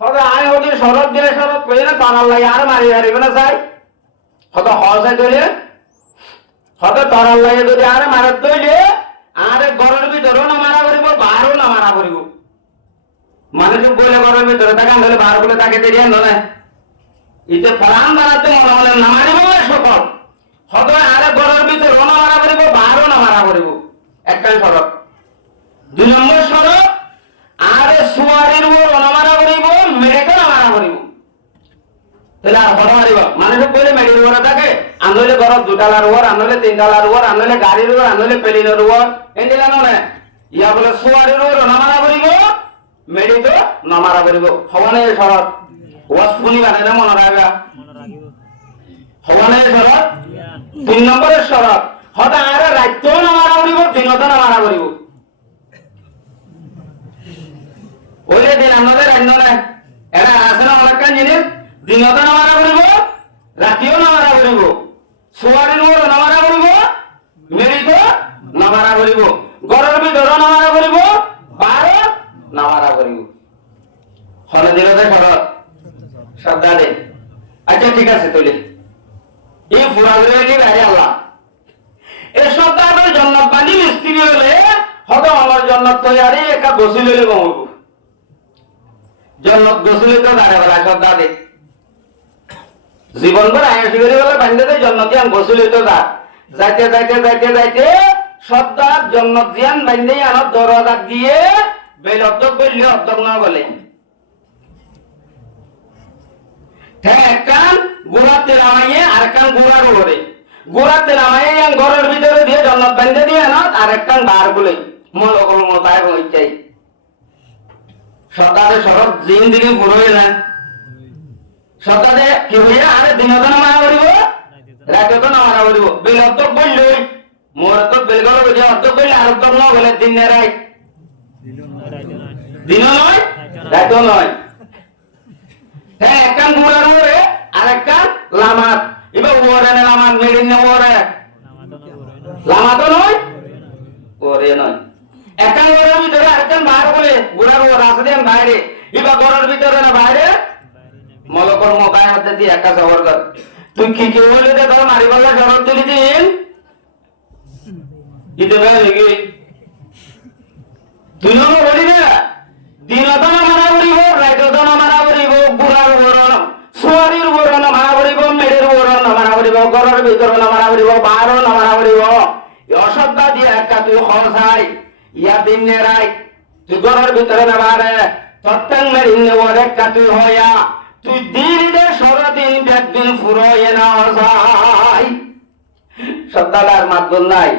হবে আয় হতে শরৎ দিয়ে শরৎ কই না তার আল্লাহ আর মারি হারিবে না চাই কত হসাই তৈলে হতে তার আল্লাহ যদি আর মারাত তৈলে আরে ঘরের ভিতরেও না মারা করিব বাহারও না মারা করিব মানুষ বলে ঘরের ভিতরে তাকে আনলে বার বলে তাকে দেরিয়া নয় ইতে প্রাণ বাড়াতে মনে মনে না মারিব সকল হতে আরে ঘরের ভিতরেও না মারা করিব বাহারও না মারা করিব একটাই সড়ক দুই নম্বর সড়ক আরে সুয়ারির উপর না মারা করিব মেরেকে না মারা করিব তাহলে আর বড় মারিব মানুষ বলে মেডির উপরে থাকে আনলে ঘর দুটালার উপর আনলে তিনটালার উপর আনলে গাড়ির উপর আনলে পেলিনের উপর এন্ড জানো না ইয়া বলে সুয়ারির উপর না মারা করিব মেডি তো না মারা করিব হবনে শরৎ ওয়াস ফুনি বানাই না মনে রাখবা হবনে শরৎ তিন নম্বরের শরৎ হতা আরে রাইতো না মারা করিব দিনতো না মারা করিব ওইলে দিন আমাদের রাইন না এরা আছে না অনেক জিনিস দিনতো না মারা করিব রাতিও না মারা করিব সুয়ারির উপর না মারা করিব মেডি তো না মারা করিব ঘরের ভিতরে না মারা করিব বারে না মারা করিব হলে দিল দে শরৎ শ্রদ্ধা দে আচ্ছা ঠিক আছে তুলে এই ফুরাগুলো কি বাইরে আল্লাহ এই শ্রদ্ধা করে জন্নত বানি মিস্ত্রি হলে হবে আমার জন্নত তৈরি একা বসি লইলে বমব জন্নত বসিলে তো দাঁড়ে বেলা শ্রদ্ধা দে জীবন ভর আয়সি করে বলে বান্ধে দে জন্নত ইয়ান বসি লইতো যা যাইতে যাইতে যাইতে যাইতে শ্রদ্ধার জন্নত জিয়ান বান্ধে আনত দরজা দিয়ে বেল অর্ধক বললে অর্ধক না বলে একখান গোড়াতে নামাইয়ে আর একখান গোড়ার উপরে গোড়াতে নামাইয়ে ইয়ান ঘরের ভিতরে দিয়ে জন্নত বান্ধে দিয়ে না আর একখান বার বলে মলকল মতায় হইচাই সকালে শরৎ জিন্দিগি পুরোই না সকালে কি হইয়া আরে দিনত না মারা করিব রাতে তো না মারা করিব বেল অর্ধক বললই মোর তো বেলগল বুঝে অর্ধক বললে আর অর্ধক না বলে দিন না রাই দিন নয় রাতও নয় হ্যাঁ একখান গুড়ার উপরে আর একখান লামাত এবার ওরে না লামাত মেডিন না ওরে লামাতো নয় ওরে নয় একখান ঘরের ভিতরে আরেকখান বাইরে বলে গুড়ার উপর রাস্তা দিয়ে বাইরে এবার ঘরের ভিতরে না বাইরে মলকর মোকায় হাতে দিয়ে একা সবর কর তুই কি কি বলে দে তোর মারি বললে শরৎ তুলি দিন ইতে বেড়ে গিয়ে তুই না বলি না দিনত না মারা করিব রাইত না মারা করিব গুড়ার উপর সুয়ারির উপর না মারা করিব মেডের উপর না মারা করিব ঘরের ভিতর না মারা করিব বারো না মারা করিব অশ্রদ্ধা দিয়ে একটা তুই খরচাই ইয়া দিন নেরাই তুই ঘরের ভিতরে না মারে তত্তাং মেরিন ওর একটা তুই হইয়া তুই দিনে সরদিন একদিন ফুরোয় না যায় সত্তাদার মাধ্যম নাই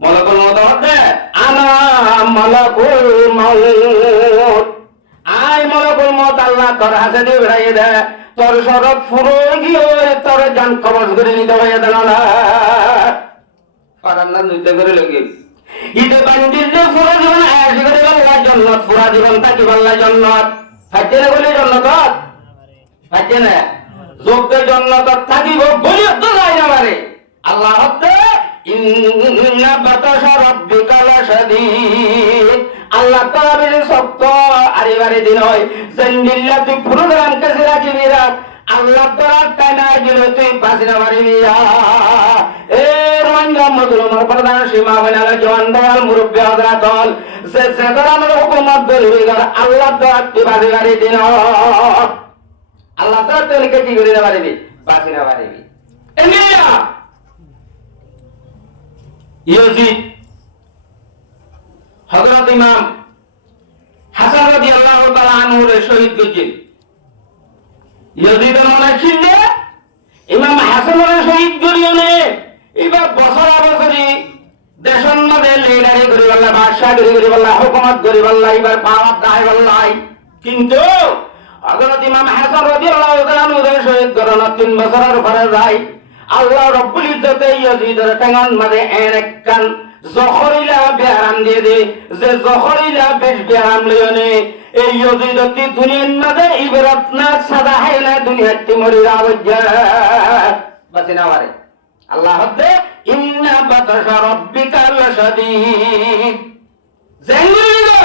মলকুল মত হতে আনা মলকুল মউত আই মলকুল মত আল্লাহ তোর হাতে দিয়ে বেড়াইয়ে দে তোর সরব ফুরো গিয়ে তোর জান কবজ করে নিতে হয়ে দেন না পারান না নিতে করে লাগে ইতে বান্দির যে ফুরো জীবন আয়াস করে বললা জন্নত ফুরা জীবন থাকি বললা জন্নত ফাইতে না বলে জন্নত ফাইতে না যোগ্য জন্নত থাকিব বলি তো যায় না মারে আল্লাহ হতে ইন্না বাতাশা রাব্বিকা লাশাদীদ আল্লাহ তাআলা বলে সত্য আরিবারে দিন হয় জান্নিল্লাহ তুই প্রোগ্রাম কাছে রাখবি রাত আল্লাহ তাআলা কানা গেলে তুই পাশে মারিবি এ রোহিঙ্গা মজলুমের প্রধান সীমা বানালে জওয়ান দল মুরব্বি হযরতল যে সেদারামের হুকুমত ধরবি আল্লাহ তাআলা তুই পাশে মারি দিন আল্লাহ তাআলা তোকে কি করে মারিবি পাশে মারিবি এমিয়া ইয়াজিদ হযরত ইমাম হাসান রাদিয়াল্লাহু তাআলা আনহু এর শহীদ গজিন ইয়াজিদের মনে ছিল ইমাম হাসানের শহীদ গরিয়নে এবার বছর বছরই দেশন মধ্যে লিডারি করি বললা বাদশা করি বললা হুকুমত করি বললা এবার পাওয়ার দায় বললাই কিন্তু হযরত ইমাম হাসান রাদিয়াল্লাহু তাআলা আনহু এর শহীদ গরনা 3 বছরের পরে যায় আল্লাহ রাব্বুল ইজ্জতে ইয়াজিদের টাঙ্গান মধ্যে একখান জখরিলা বিহারাম দিয়ে দে যে জখরিলা বেশ বিহারাম লয়নে এই ইয়াজিদতি দুনিয়ার মধ্যে ইবরাত না সাদা হাইলা দুনিয়াতে মরিরা ওজ্জা বাসিনা পারে আল্লাহ হতে ইন্না বাতাশা রাব্বিকা লাশাদীদ জানিনা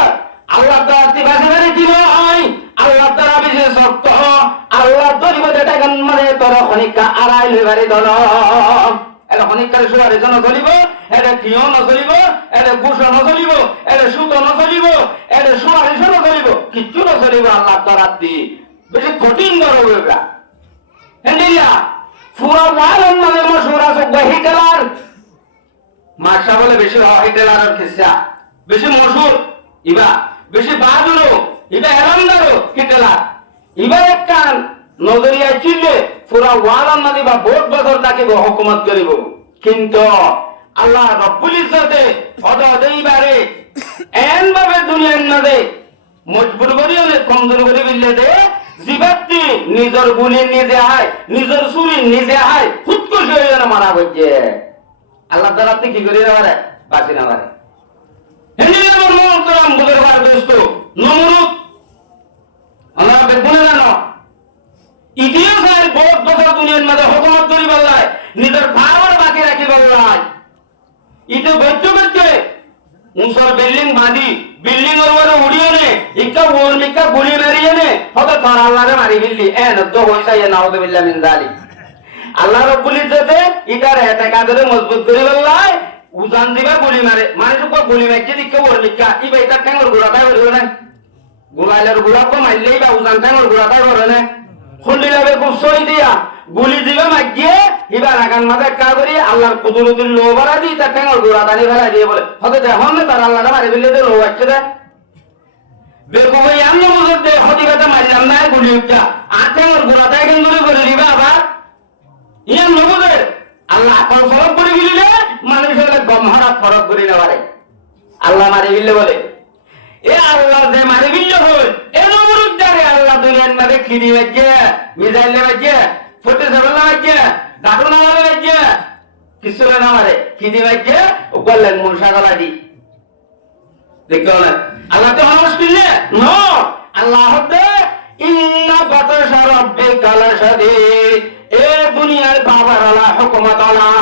আল্লাহ তাআলা বাসিনা দিল আই আল্লাহ তাআলা বিশেষ সত্য আল্লাহ দরিবতে টাকান মানে তোর খনিকা আড়াই লইবারে দল এটা খনিকার সুয়ারে জন চলিব এটা কিয় নচলিব এটা গুছ নচলিব এটা সুত নচলিব এটা সুয়ারিশ নচলিব কিচ্ছু নচলিব আল্লাহ তাআলা দি বেশি কঠিন ধরব এটা হেন্দিয়া পুরা ওয়ালন মানে মশহুরা সব হিটলার মাশা বলে বেশি হিটলারের কিসসা বেশি মশহুর ইবা বেশি বাহাদুর ইবা এলামদার হিটলার ইবা একখান নজরিয়া চিলে পুরা ওয়ালন নদী বা বহুত বছর থাকিব হুকুমত করিব কিন্তু আল্লাহ রাব্বুল ইজ্জতে অদাইবারে এন ভাবে দুনিয়ার নদে মজবুর করি হলে কমজোর করি বিল্লে দে জীবাত্তি নিজের গুলি নিজে আয় নিজের সুরি নিজে আয় খুদকুশ হয়ে যেন মারা হচ্ছে আল্লাহ তাআলা কি করি না পারে বাঁচি না পারে হিন্দু আমার মন করাম বুঝের বার দোস্ত নমরুদ আল্লাহ বেগুনে জানো ইতিহাসের বহুত বছর দুনিয়ার মধ্যে হুকুমত করি বললাই নিজের পাওয়ার বাকি রাখি বললাই ইতে বৈদ্য করতে উনসর বিল্ডিং বাঁধি বিল্ডিং এর উপরে উড়িয়ে নে ইকা ওর মিকা গুলি মারিয়ে নে হয়তো তোর আল্লাহরে মারি বিল্লি তো হইছে নাউযু বিল্লাহ মিন যালিক আল্লাহ রাব্বুল ইজ্জতে ইটার হেতে কাদরে মজবুত করে বললাই উজান দিবা গুলি মারে মানুষ কো গুলি মারছে দিকে ওর মিকা ইবা এটা ঠ্যাঙ্গর গুড়া তাই হইলো না গুলাইলার গুড়া কো মারলেই বা উজান ঠ্যাঙ্গর গুড়া তাই হইলো না খুন্ডিলাবে খুব সই দিয়া গুলি দিবে মাগিয়ে এবার আগান মাথা কা করি আল্লাহর কুদরতের লো বাড়া দি তা ঠ্যাঙ্গর গুড়া দানি ফেলা দিয়ে বলে হতে দেখুন না তার আল্লাহটা মারি ফেলে লো আছে রে বেগু ভাই আমি বুঝতে দে হদি কথা মারলাম না গুলি উঠা আর ঠ্যাঙ্গর গুড়া তাই কেন ধরে করে দিবা আবার ইয়ান নবুদে আল্লাহ কোন ফরক করে দিলে মানুষের গমহারা ফরক করে না পারে আল্লাহ মারি দিলে বলে এ আল্লাহ যে মারি দিলে হয় এ নমরুদ দারে আল্লাহ দুনিয়ার মধ্যে খিদি বাজে মিজাইল বাজে ফুটে সবলা বাজে দাদুনা বাজে কিছু না মারে খিদি বাজে ও বললেন মুশা গলা দি দেখো না আল্লাহ তো মানুষ দিলে নো আল্লাহ হতে ইন্না বাতাশা রাব্বিকা লাশাদীদ এ দুনিয়ার বাবার আল্লাহ হুকুমত আল্লাহ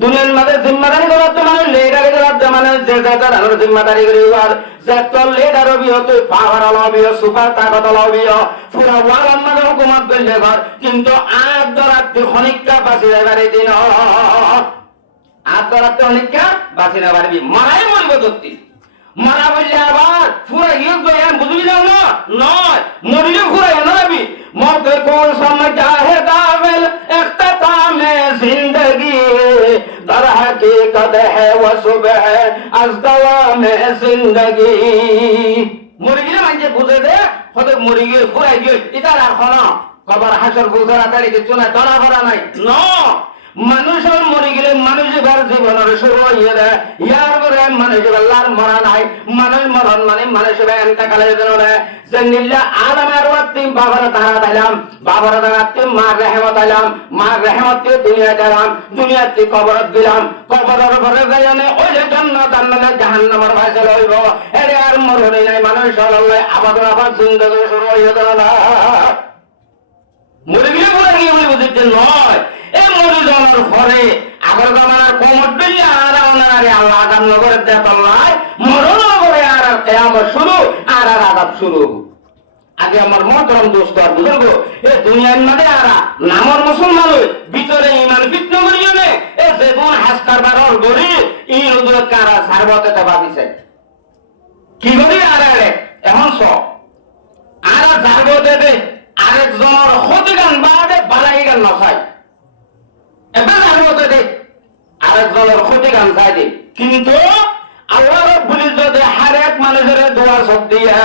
দুনিয়ার মধ্যে জিম্মাদারি করার তো মানে লেডারি করার তো মানে যে যাতার আলোর জিম্মাদারি করিবার যে তো লেডার বিও তো পাওয়ার আলো বিও সুপার তাকত আলো বিও পুরা ওয়ালার মধ্যে হুকুমত করলে ঘর কিন্তু আজ দরাতে খনিকা বাঁচি যাইবারে দিন আজ দরাতে খনিকা বাঁচি না পারবি মারাই মরিব দত্তি মারা বললে আবার পুরা ইয়ে গয়ান বুঝবি না নয় মরিলে পুরা নবি মরতে কোন সময় চাহে কাবিল ইখতিতাম জিंदगी दर हकीकत है वो सुबह अज दवाम जिंदगी মরে গেলে মানে বুঝে দে হতে মরে গিয়ে ঘুরাই গিয়ে এটা রাখো না কবার হাসর ফুলসরা তারি কিছু না ধরা ভরা নাই ন মানুষের মরে গেলে মানুষ এবার জীবনের শুরু হয়ে দেয় ইয়ার পরে মানুষ আল্লাহর মরা নাই মানুষ মরণ মানে মানুষের এন্তাকালে যে নিল্লা আদমের ওয়াত্তি বাবার তারা দিলাম বাবার তারাতে মার রহমত আলাম মার রহমতে দুনিয়া দিলাম দুনিয়াতে কবরত দিলাম কবরের পরে যায়নে ওই যে জান্নাত আনলে জাহান্নামের ভাষা লইব এর আর মরণই নাই মানুষ আল্লাহ আবার জিন্দেগি শুরু হয়ে গেল না মরে গেলে বলে গিয়ে বলে বুঝতে নয় এই মরে যাওয়ার পরে আগর জামানার কোমর দিলে আর ওনারে আল্লাহ আদাম নগরের দেতাল্লাহ মরণ করে আর কিয়ামত শুরু আর আযাব শুরু আগে আমার মহতরম দোস্ত আর বুজুর্গ এই দুনিয়ার মধ্যে আর নামর মুসলমান ভিতরে ঈমান ফিতনা করিও নে এই যেগুন হাসকার বারর গরি এই রুদুর কারা সারবতে দেবা দিছে কি করি আর এখন সব আর জারবতে দে আরেকজনের ক্ষতিগান বাদে বালাই গান নসাই এবার জারবতে দে আরেকজনের ক্ষতিগান চাই দে কিন্তু আল্লাহ রাব্বুল ইজ্জতে হারেক মানুষের দোয়া সব দিয়া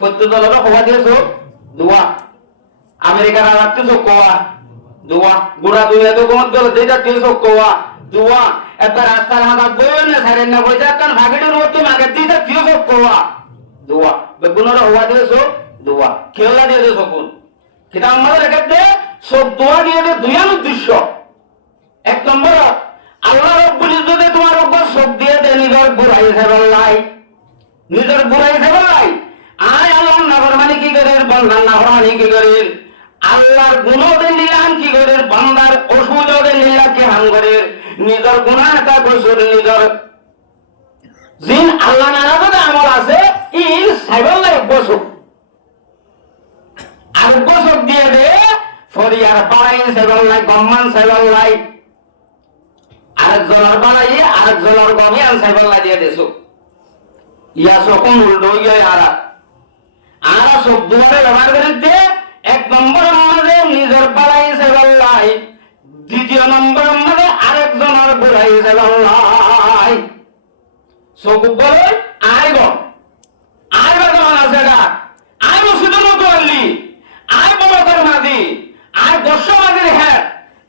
প্রত্যেকজনের হওয়া দিয়েছো দোয়া আমেরিকার রাখতেছো কোয়া দোয়া গোড়া দুনিয়াতে কোমত গেল যেটা দিয়েছো কোয়া দোয়া একবার রাস্তার হাত বইও না সারেন না বইটা কারণ ভাগের মধ্যে মাগে দিয়েছে দিয়েছো কোয়া দোয়া বেগুনের হওয়া দিয়েছো দোয়া কেলা দিয়ে দিয়েছো কোন কিন্তু আমাদের এক্ষেত্রে সব দোয়া দিয়ে দুইয়ার উদ্দেশ্য এক নম্বর আল্লাহ রাব্বুল ইজ্জতে তোমার উপর সব দিয়ে দেয় নিজের বুড়াই সেবাল্লাই নিজের বুড়াই সেবাল্লাই আয় আল্লাহ নাফরমানি কি করেন বান্দার নাফরমানি কি করেন আল্লাহর গুণদের নিলাম কি করেন বান্দার অসুবিধাদের নিলাম কি হাম করে নিজের গুনাহ কা কসুর নিজের জিন আল্লাহ নারাজে আমল আছে এই সাইবাল্লাই বসুক আর বসুক দিয়ে দে ফরিয়ার পাড়াই সাইবাল্লাই গম্মান সাইবাল্লাই আরেকজনের পাড়াই আরেকজনের গমিয়ান সাইবাল্লাই দিয়ে দেছো ইয়া সকম উল্টো ইয়া আর সব দুয়ারে ব্যবহার করিতে এক নম্বর আমাদের নিজের পাড়াই সেবাল্লাই দ্বিতীয় নম্বর আমাদের আরেকজনের বুড়াই সেবাল্লাই সকুব বলে আইব আইব যখন আছে এটা আই মসজিদের মতো আনলি আই বড়তর মাঝি আই বর্ষমাঝির হ্যাঁ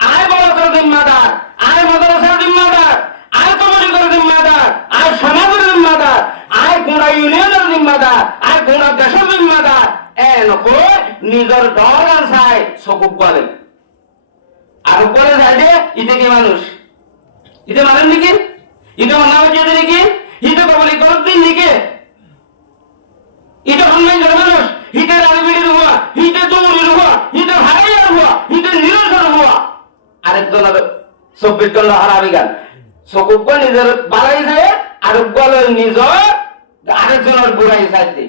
আই বড়তর জিম্মাদার আই মাদ্রাসার জিম্মাদার আই কমিটির জিম্মাদার আই সমাজের জিম্মাদার আই কোনা ইউনিয়নের জিম্মাদার আই কোনা দেশের জিম্মাদার এনকো নিজের দল আনসাই সকুব বলে আর বলে যায় যে ইতে কি মানুষ ইতে মানুষ নাকি ইতে অন্যায় হচ্ছে নাকি ইতে পাবলিক করার দিন নাকি ইতে অন্যায় করে মানুষ ইতে রাজবিড়ির হওয়া ইতে চৌরির হওয়া ইতে হারাইয়ার হওয়া ইতে নিরসর হওয়া আরেকজনের 24 ঘন্টা হারাবি গান সকুব নিজের বাড়াই যায় আর বলে নিজের আরেকজনের বুড়াই চাইতে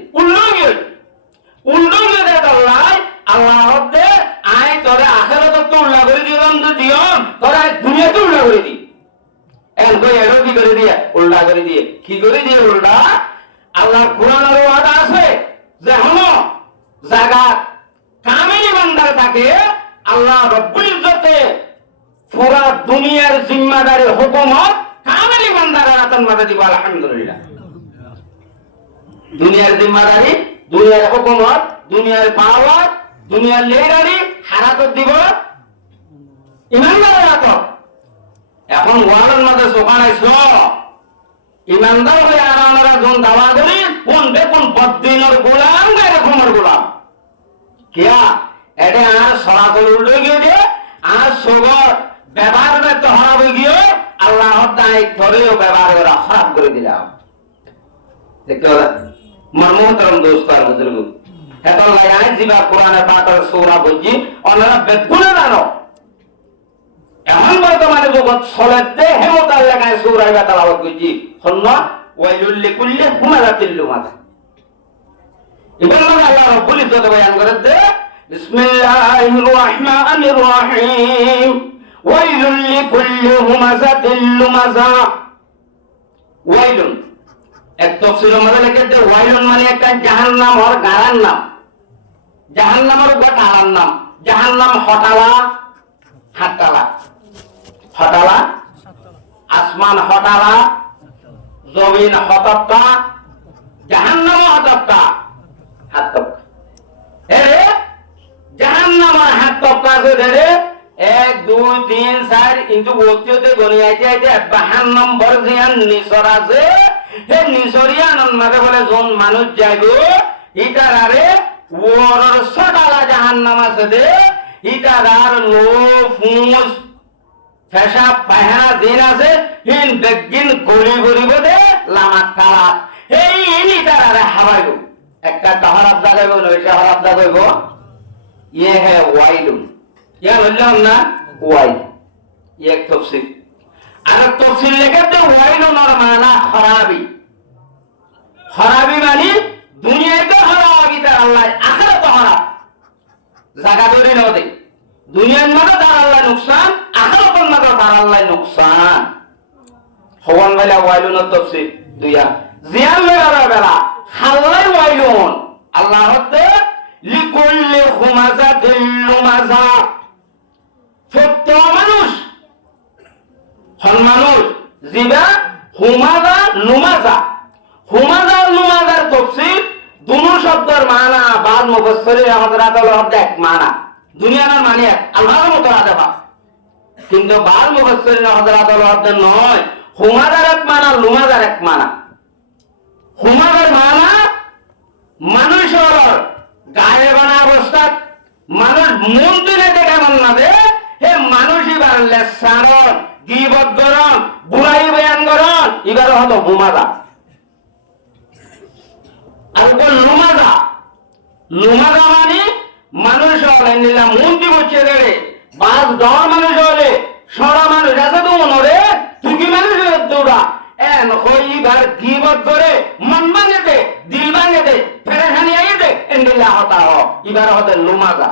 উল্লঙ্ঘিত দেখাল্লাই আল্লাহ হতে আয় তোরে আখেরাতে তো উল্লা করে দিলাম তো দিও তোরা দুনিয়াতে উল্লা করে দি এখন কই এরও কি করে দিয়ে উল্টা করে দিয়ে কি করে দিয়ে উল্টা আল্লাহর কোরআনের ওয়াদা আছে যে হলো জায়গা কামিল বান্দার থাকে আল্লাহ রব্বুল ইজ্জতে পুরা দুনিয়ার জিম্মাদারি হুকুমত কামিল বান্দার হাতের মধ্যে দিব আলহামদুলিল্লাহ দুনিয়ার জিম্মাদারি দুনিয়ার হুকুমত দুনিয়ার পাওয়ার দুনিয়ার লিডারি হারাত দিব ইমানদারের হাত এখন ওয়ার্ল্ডের মধ্যে সোখানাইছ ইমানদার হয়ে আর আমরা যখন দাওয়া করি কোন দেখুন বদ্দিনের গোলাম গায়ে ঘুমার গোলাম কিয়া এটা আর সরাসরি উল্টে গিয়ে দিয়ে আর সবর ব্যবহার করতে হারাব গিয়ে আল্লাহ তাই ধরেও ব্যবহার করা খারাপ করে দিলাম দেখতে পেলেন মর্মতরম দোস্ত আর বুজুর্গ এখন লাগাই জিবা কোরআনের পাকের সূরা বুঝি ওনারা বেদগুলো জানো এমন বর্তমানে জগৎ চলেতে হেমতার লাগায় সূরা ইবা তেলাওয়াত করছি হন্না ওয়াইলুল লিকুল্লি হুমাযাতিল লুমাযা ইবন আল্লাহ রাব্বুল ইজ্জত বয়ান করে দে বিসমিল্লাহির রহমানির রহিম ওয়াইলুল লিকুল্লি হুমাযাতিল লুমাযা ওয়াইলুন এক তফসিরের মধ্যে লিখেছে ওয়াইলুন মানে একটা জাহান্নাম আর গারার নাম জাহান্নামের গারার নাম জাহান্নাম হটালা হাটালা হটালা আসমান হটালা জমিন হতপ্তা জাহান্নাম হতপ্তা কিন্তু ভর্তিতে গনি আইতে 52 নম্বর জিয়ান নিসর আছে হে নিসরিয়ান মাঝে বলে জন মানুষ যাইবো ইটার আরে ওরর সকালা জাহান্নাম আছে দে ইটার আর লো ফুস ফেসা পায়খানা দিন আছে হিন বেগিন গলি গলিব দে লামা কালা এই ইটার আরে হাওয়াইব একটা তাহারাত লাগাইব নয়টা হারাত লাগাইব ये है वाइलुन या बोललाम ना वाइल ये एक तफसीर আর তফসিল লেখাতে ওয়াইলুন এর মানা খরাবি খরাবি মানে দুনিয়াতে খরাবি তার আল্লাহ আখিরাতে খরাব জায়গা ধরে নাও দে দুনিয়ার মধ্যে তার আল্লাহ নুকসান আখিরাতের মধ্যে তার আল্লাহ নুকসান হওয়ান বেলা ওয়াইলুনের তফসির দুইয়া জিয়ান মেরার বেলা খাল্লাই ওয়াইলুন আল্লাহ হতে লিকুল্লি হুমাজাতিল লুমাজা সত্য মানুষ হন মানুষ জিবা হুমাজা লুমাজা হুমাজা লুমাজার তফসির দুনো শব্দের মানা বাদ মুফাসসিরিন হযরতুল এক মানা দুনিয়ার মানে এক আল্লাহর মত আদেবা কিন্তু বাদ মুফাসসিরিন হযরতুল নয় হুমাজার এক মানা লুমাজার এক মানা হুমাজার মানা মানুষের গায়ে বানা অবস্থা মানুষ মন দিলে কেমন না দে হে মানুষই বাড়লে সারণ গীবত গরম বুড়াই বয়ান গরম এবার হতো হুমাজা আর লুমাজা লুমাজা মানে মানুষ হলে নিলা মন্ত্রী বসছে রে বাস দর মানুষ হলে সরা মানুষ আছে তো মনে তুই কি মানুষ দৌড়া এন হইবার গীবত করে মন ভাঙে দে দিল ভাঙে দে পেরেশানি আইয়ে দে এন্ডিলা হতা হ এবার হতে লুমাজা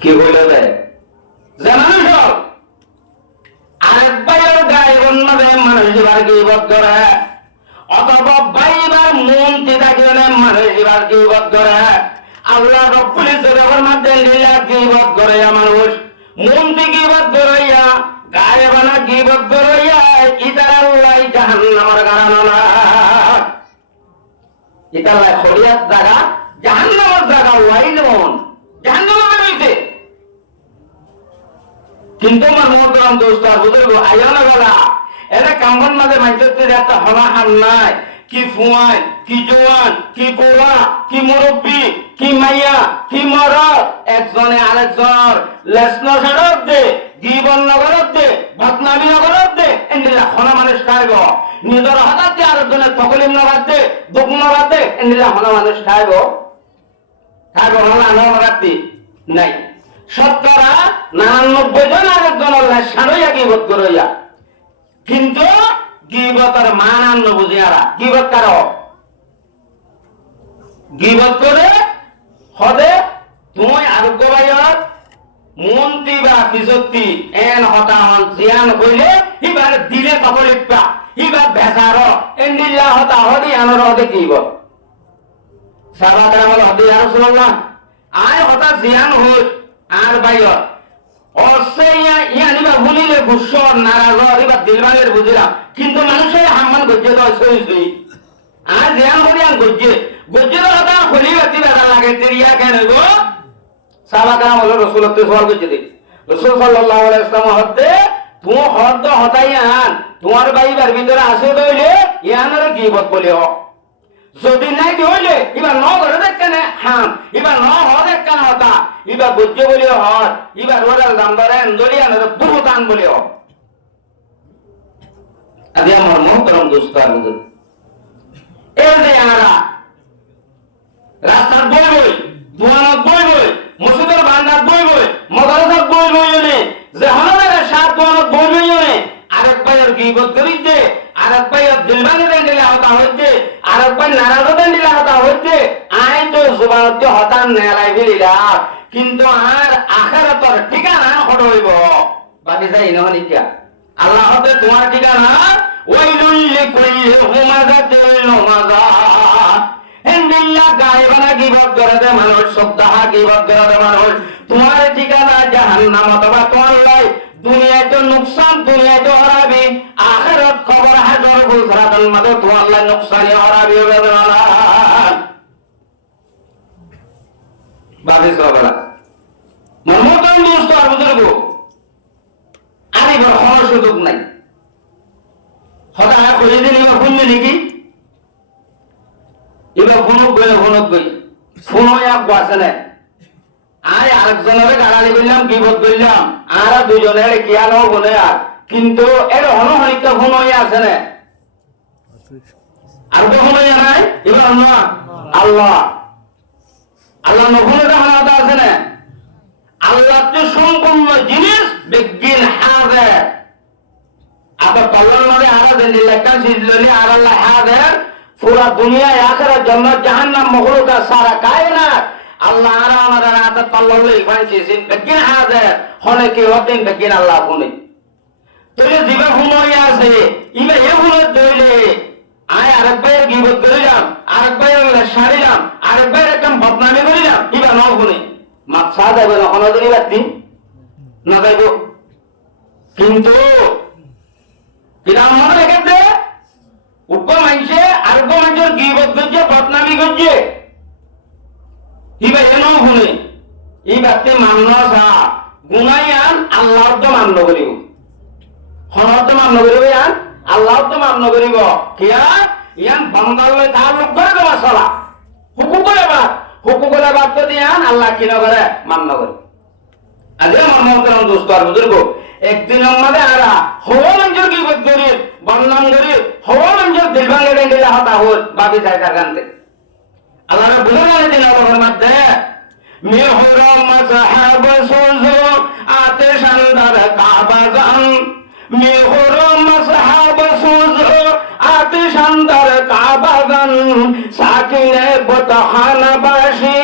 কি বলে দে যে মানুষ আরেকবার গায়ে বন্যে মানুষ এবার গীবত করে অথবা বাইবার মন চিতাকে মানুষ এবার গীবত করে আল্লাহ রব্বুল ইজ্জতের মধ্যে লীলা গীবত করে মানুষ মন থেকে গীবত করাইয়া গায়ে বানা গীবত করাইয়া ইতার আল্লাহ জাহান্নামের কারণ না ইতার খরিয়াত জায়গা জাহান্নামের জায়গা ওয়াইলুন জাহান্নামে রইছে কিন্তু মনোগ্রাম দোস্ত আর বুঝুর্গ আয়ানা গলা এরা কামন মাঝে মাইজতের একটা হলাহান নাই কি ফুয়ান কি জওয়ান কি বুড়া কি মুরব্বী কি মাইয়া কি মরদ একজনে আরেকজনের লেসন সরদ দে জীবন নগরত দে বদনামি নগরত দে এন্ডিলা হনা মানুষ খাইব নিজের হাতে আরেকজনের তকলিম নগর দে দুঃখ নগর দে এন্ডিলা হনা মানুষ খাইব খাইব হলা নগরাতি নাই শতকরা 99 জন আরেকজনের লেসন হইয়া গীবত করিয়া কিন্তু গীবতের মান বুঝিয়ারা গীবত কারো গীবত করে হদে তুমি আরোগ্য বাইর মন্ত্রী বা ফিজত্তি এন হতাহন জিয়ান হইলে এবার দিলে তকলিপা এবার বেচার এন্ডিল্লা হতা হদি আনর হদে গীবত সাহাবায়ে কেরাম হদি ইয়া রাসূলুল্লাহ আয় হতা জিয়ান হই আর বাইর অসেয়া ইয়ানিবা ভুলিলে গুসো নারাজ ইবা দিলবাগের বুঝিরা কিন্তু মানুষের হাম্মান গজ্জে দাও সই সই আর জিয়ান হরিয়ান গজ্জে গজ্জে দাও খলিবাতি বেলা লাগে তেরিয়া কেন গো সাহাবা কেরাম হলো রাসূলুল্লাহ সওয়াল করতে দে রাসূল সাল্লাল্লাহু আলাইহি ওয়াসাল্লাম হতে তুমি হদ হতাইয়ান তোমার বাইবার ভিতরে আসে দইলে ইয়ানের গীবত বলিও যদি নাই হইলে এবার ন ধরে দেখেনে হাম এবার ন হদ একখান হতা এবার গজ্জে বলিও হদ এবার ওরাল দাম ধরে দলিয়ানের বুহুতান বলিও আদি আমার মোহতরম দোস্ত আর বুঝুন এই যে আমরা রাস্তার বই বই দোয়ানত বই বই মসজিদের বান্দার বই বই মাদ্রাসার বই বই এনে যে হনদের সাত দোয়ানত বই বই এনে আরেক ভাইয়ের গীবত করিতে আরেক ভাইয়ের দিলবাগে দেন্ডিলা হতা হইতে আরেক ভাই নারাজ দেন্ডিলা হতা হইতে আই তো জুবানত হতান নেলাই ফিরিলা কিন্তু আর আখিরাতের ঠিকানা হট হইব বাকি যাই নহনি কিয়া আল্লাহ হতে তোমার ঠিকানা ওয়াইলুল লিকুল্লি হুমাযাতিল লুমাযা এন্ডিল্লা গায়বানা গীবত করে দে মানুষ সত্তাহা গীবত করে দে মানুষ তোমার ঠিকানা জাহান্নাম অথবা তোমার লাই দুনিয়ায় তো নুকসান দুনিয়ায় তো হারাবি আখিরাত খবর হাজার গুজরাতের মধ্যে তোমার লাই নুকসানি হারাবি হবে না বাকি সবরা মনমতন দুষ্ট আর বুঝুর্গ আর এবার হওয়ার সুযোগ নাই হঠাৎ করে দিন এবার শুনবে নাকি এবার ফোনক গই ফোন এক আছে না আয় আরেকজনের গাড়ালি করলাম বিপদ করলাম আর দুজনের জ্ঞান বলে আর কিন্তু এর অনহনিকা ফোন হয়ে আছে না আর কখন নাই এবার আল্লাহ আল্লাহ নফল জাহানাত আছে না আল্লাহ তো সম্পূর্ণ জিনিস বিজ্ঞান হাজার আবার কল্যাণ মানে আরাধেন লেখা সিজলনি আর আল্লাহ হাজার পুরা দুনিয়ায় আখেরাত জান্নাত জাহান্নাম মখলুকাত সারা কায়নাত আল্লাহ আর আমাদের আতা তাল্লাল্লাহু ফানসিসিন বিজ্ঞান হাজার হনে কি হতেন বিজ্ঞান আল্লাহ কোনে তোরে জিবা হুমইয়া আছে ইবা এ হুলত দইলে আয় আরেক ভাইয়ের গিবত করিলাম আরেক ভাইয়ের সারিলাম আরেক ভাইয়ের একদম বদনামি করিলাম ইবা ন শুনে মাছা যাবে না অনদরি রাত্রি না যাইব কিন্তু কিরাম মনে রেখেছে উপ মানছে আরেক মানুষের গিবত করছে বদনামি করছে ইবা এ ন শুনে এই বাতে মান্য সা গুনাই আন আল্লাহর তো মান্য করিব হনর তো মান্য করিব আন আল্লাহ তো মান্য করিব কিয়া ইয়ান বান্দালে তাআল্লুক করে দেওয়া সালা হুকুকের বাদ তো দিয়ান আল্লাহ কি না করে মান্য করে আজকে মহতরম দোস্ত আর বুজুর্গ একদিন আমাদের আরা হওয়া মানুষের কি করি বদনাম করি হওয়া মানুষের দিল ভাঙে দিলে হতা হল বাবি যায় তার গানতে আল্লাহ বুঝে গেলে দিন আমার মধ্যে মেহরম সাহাব সুজো আতে শানদার কাবা জান মেহরম সাহাব সুজো আতে শানদার কাবা জান সাকিনে বতহানা বাসি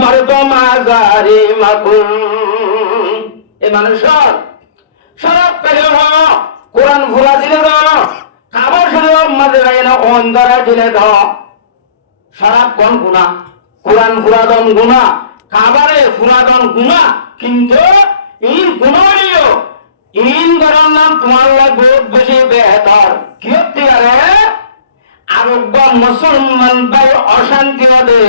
মর্দ মাজারি মাকুম এ মানুষের সব পেলে কোরআন ফুরা দিলে কাবা শরীফ মাঝে না অন্ধরা দিলে সারা কোন গুনাহ কোরআন ফুরাদন গুনাহ কাবারে ফুরাদন গুনাহ কিন্তু এই গুনাহলিও ইন করার নাম তোমার বহুত বেশি বেহতর কি হতে পারে আরোগ্য মুসলমান ভাই অশান্তি হবে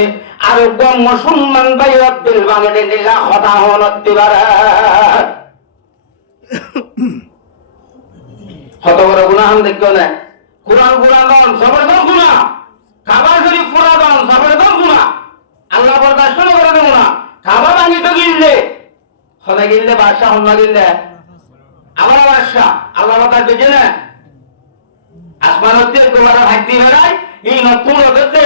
আরোগ্য মুসলমান ভাই দিল ভাঙে দিলা কথা হতে পারে কত বড় গুনাহ हम देखो ना कुरान ফুরাদন জবরদস্ত গুনাহ কাবা শরীফ ফুরাদন জবরদস্ত গুনাহ আল্লাহ বরদাস্ত করে দেব না কাবা ভাঙি তো গিললে খোদা গিললে বাদশা হন না গিললে আবার বাদশা আল্লাহ বরদাস্ত বেজে না আসমানতে কোবারা ভাগতি বেড়াই এই নতুন হতে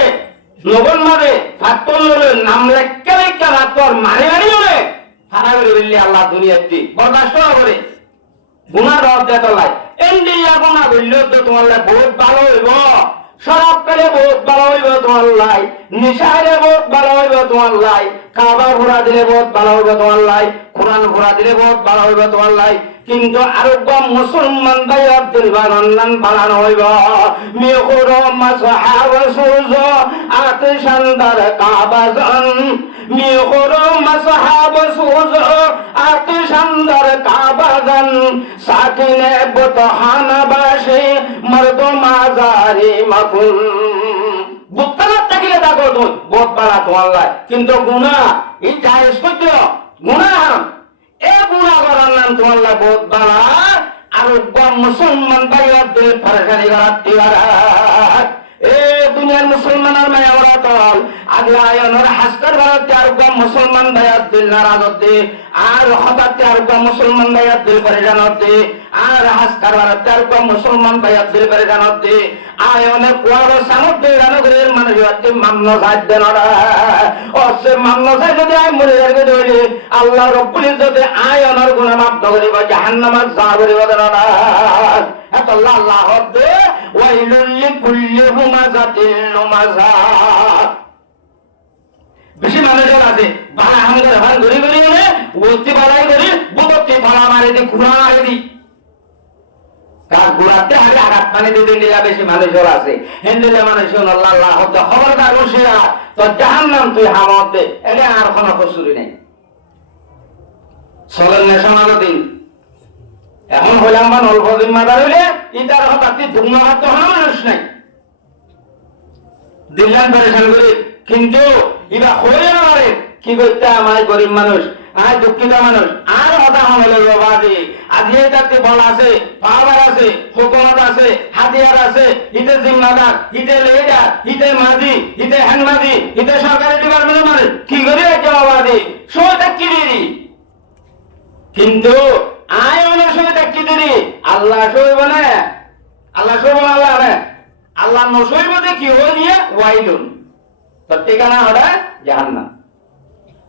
লগন মারে ফাতল ললে নাম লেখা লেখা রাতর মারি মারি হলে সারা করে বললি আল্লাহ দুনিয়াতে বরদাস্ত করে গুনাহ রদ দেতলাই ইন্ডিয়া গুনাহ বললে তো তোমার বহুত ভালো হইব শরাব পেলে বহুত ভালো হইব তোমার লাই নিশারে বহুত ভালো হইব তোমার লাই কাবা ঘোরা দিলে বহুত ভালো হইব তোমার লাই কোরআন ঘোরা দিলে বহুত ভালো হইব তোমার লাই কিন্তু আরোগ্য মুসলমান ভাই আব্দুল বানান বানানো হইব মিহর মাসহাব সুজ আতে শানদার কাবা জান মিহর মাসহাব সুজ আতে শানদার কাবা জান সাকিনে বতহানা বাসে মর্দ মাজারি মাকুন বুতলা তাকিলে দেখো তুমি বহুত বাড়া তোমার লাই কিন্তু গুনাহ এই জায়েজ করছো গুনাহ এ গুনাহ করার নাম তোমার লাই বহুত বাড়া আর মুসলমান ভাইয়া দিল পরেশানি করাতে পারা এ দুনিয়ার মুসলমানের মায়া ওরা তল আগে আয়নের হাসকার ভারতে আর মুসলমান ভাইয়া দিল নারাজ হতে আর হঠাৎ আর মুসলমান ভাইয়া দিল পরেশান হতে আর হাসকার ভারতে আর মুসলমান ভাইয়া দিল পরেশান হতে আয়নের কুয়ার সামর্থ্য রানগরের মানুষ হচ্ছে মান্য সাধ্য নড়া অসে মান্য সাই যদি আয় মরে যাবে ধরে আল্লাহ রব্বুল ইজ্জতে আয়নের গুনাহ মাফ করিব জাহান্নামে যা করিব নড়া এত আল্লাহ আল্লাহ হতে ওয়াইলুল লিকুল্লি হুমাযাতিল লুমাযা বেশি মানুষের আছে বালা আমাদের হার গরি গরি মানে ওতি বালাই গরি বুবতি ফালা মারি দি ঘুরা মারি দি কার ঘুরাতে আগে আঘাত পানি দিতে দিলে বেশি মানুষের আছে হেন্দিলে মানুষের আল্লাহ আল্লাহ হতে খবরদার বসিয়া তো জাহান্নাম তুই হামতে এনে আর কোনো কসুরি নেই চলেন নেশামানো দিন এখন হইলাম বা অল্প দিন মাদার হইলে ইটার হঠাৎ ধুগ্ন হাত তো মানুষ নাই দিল্লান পরেশান করি কিন্তু ইবা হইলে না পারে কি করতে আমার গরিব মানুষ আর দুঃখিত মানুষ আর কথা হলে বাবাজি আজি এটাতে বল আছে, পাওয়ার আছে, হুকুমত আছে, হাতিয়ার আছে, ইতে জিম্মাদার, ইতে লিডার, ইতে মাঝি, ইতে হ্যান্ডমাঝি, ইতে সরকারি ডিপার্টমেন্টের মানে কি করে আছে বাবাজি সইটা কি দিদি, কিন্তু আয় অনেক সইটা কি দিদি আল্লাহ সইব না, আল্লাহ সইব না, আল্লাহ না, আল্লাহ নসইব যে কি হয়ে নিয়ে ওয়াইলুন তার ঠিকানা হবে জাহান্নাম।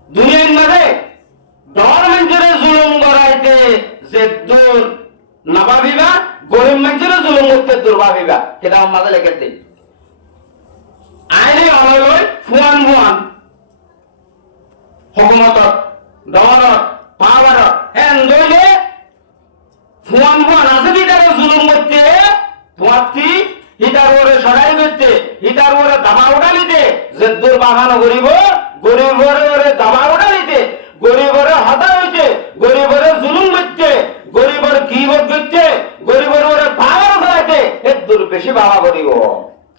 দুনিয়ার মাঝে ডর মানুষের জুলুম করাইতে যে দূর না ভাবিবা, গরিব মানুষের জুলুম করতে দূর ভাবিবা, সেটা আমার মাঝে লেখে দিই। আইনে অলয় ফুয়ান ফুয়ান হুকুমতত ডরত পাওয়ারত হ্যাঁ দইলে ফুয়ান ফুয়ান আছে কি তারা জুলুম করতে তোমারটি ইটার ওরে সরাই করতে, ইটার ওরে দামা উঠালিতে যে দূর বাগানো করিব, গরিবরে ওরে দামা উঠালিতে, গরিবরে হতা হইতে, গরিবরে জুলুম করতে, গরিবর গিবত করতে, গরিবর ওরে পাওয়ার ফেলাইতে এর দূর বেশি বাবা করিব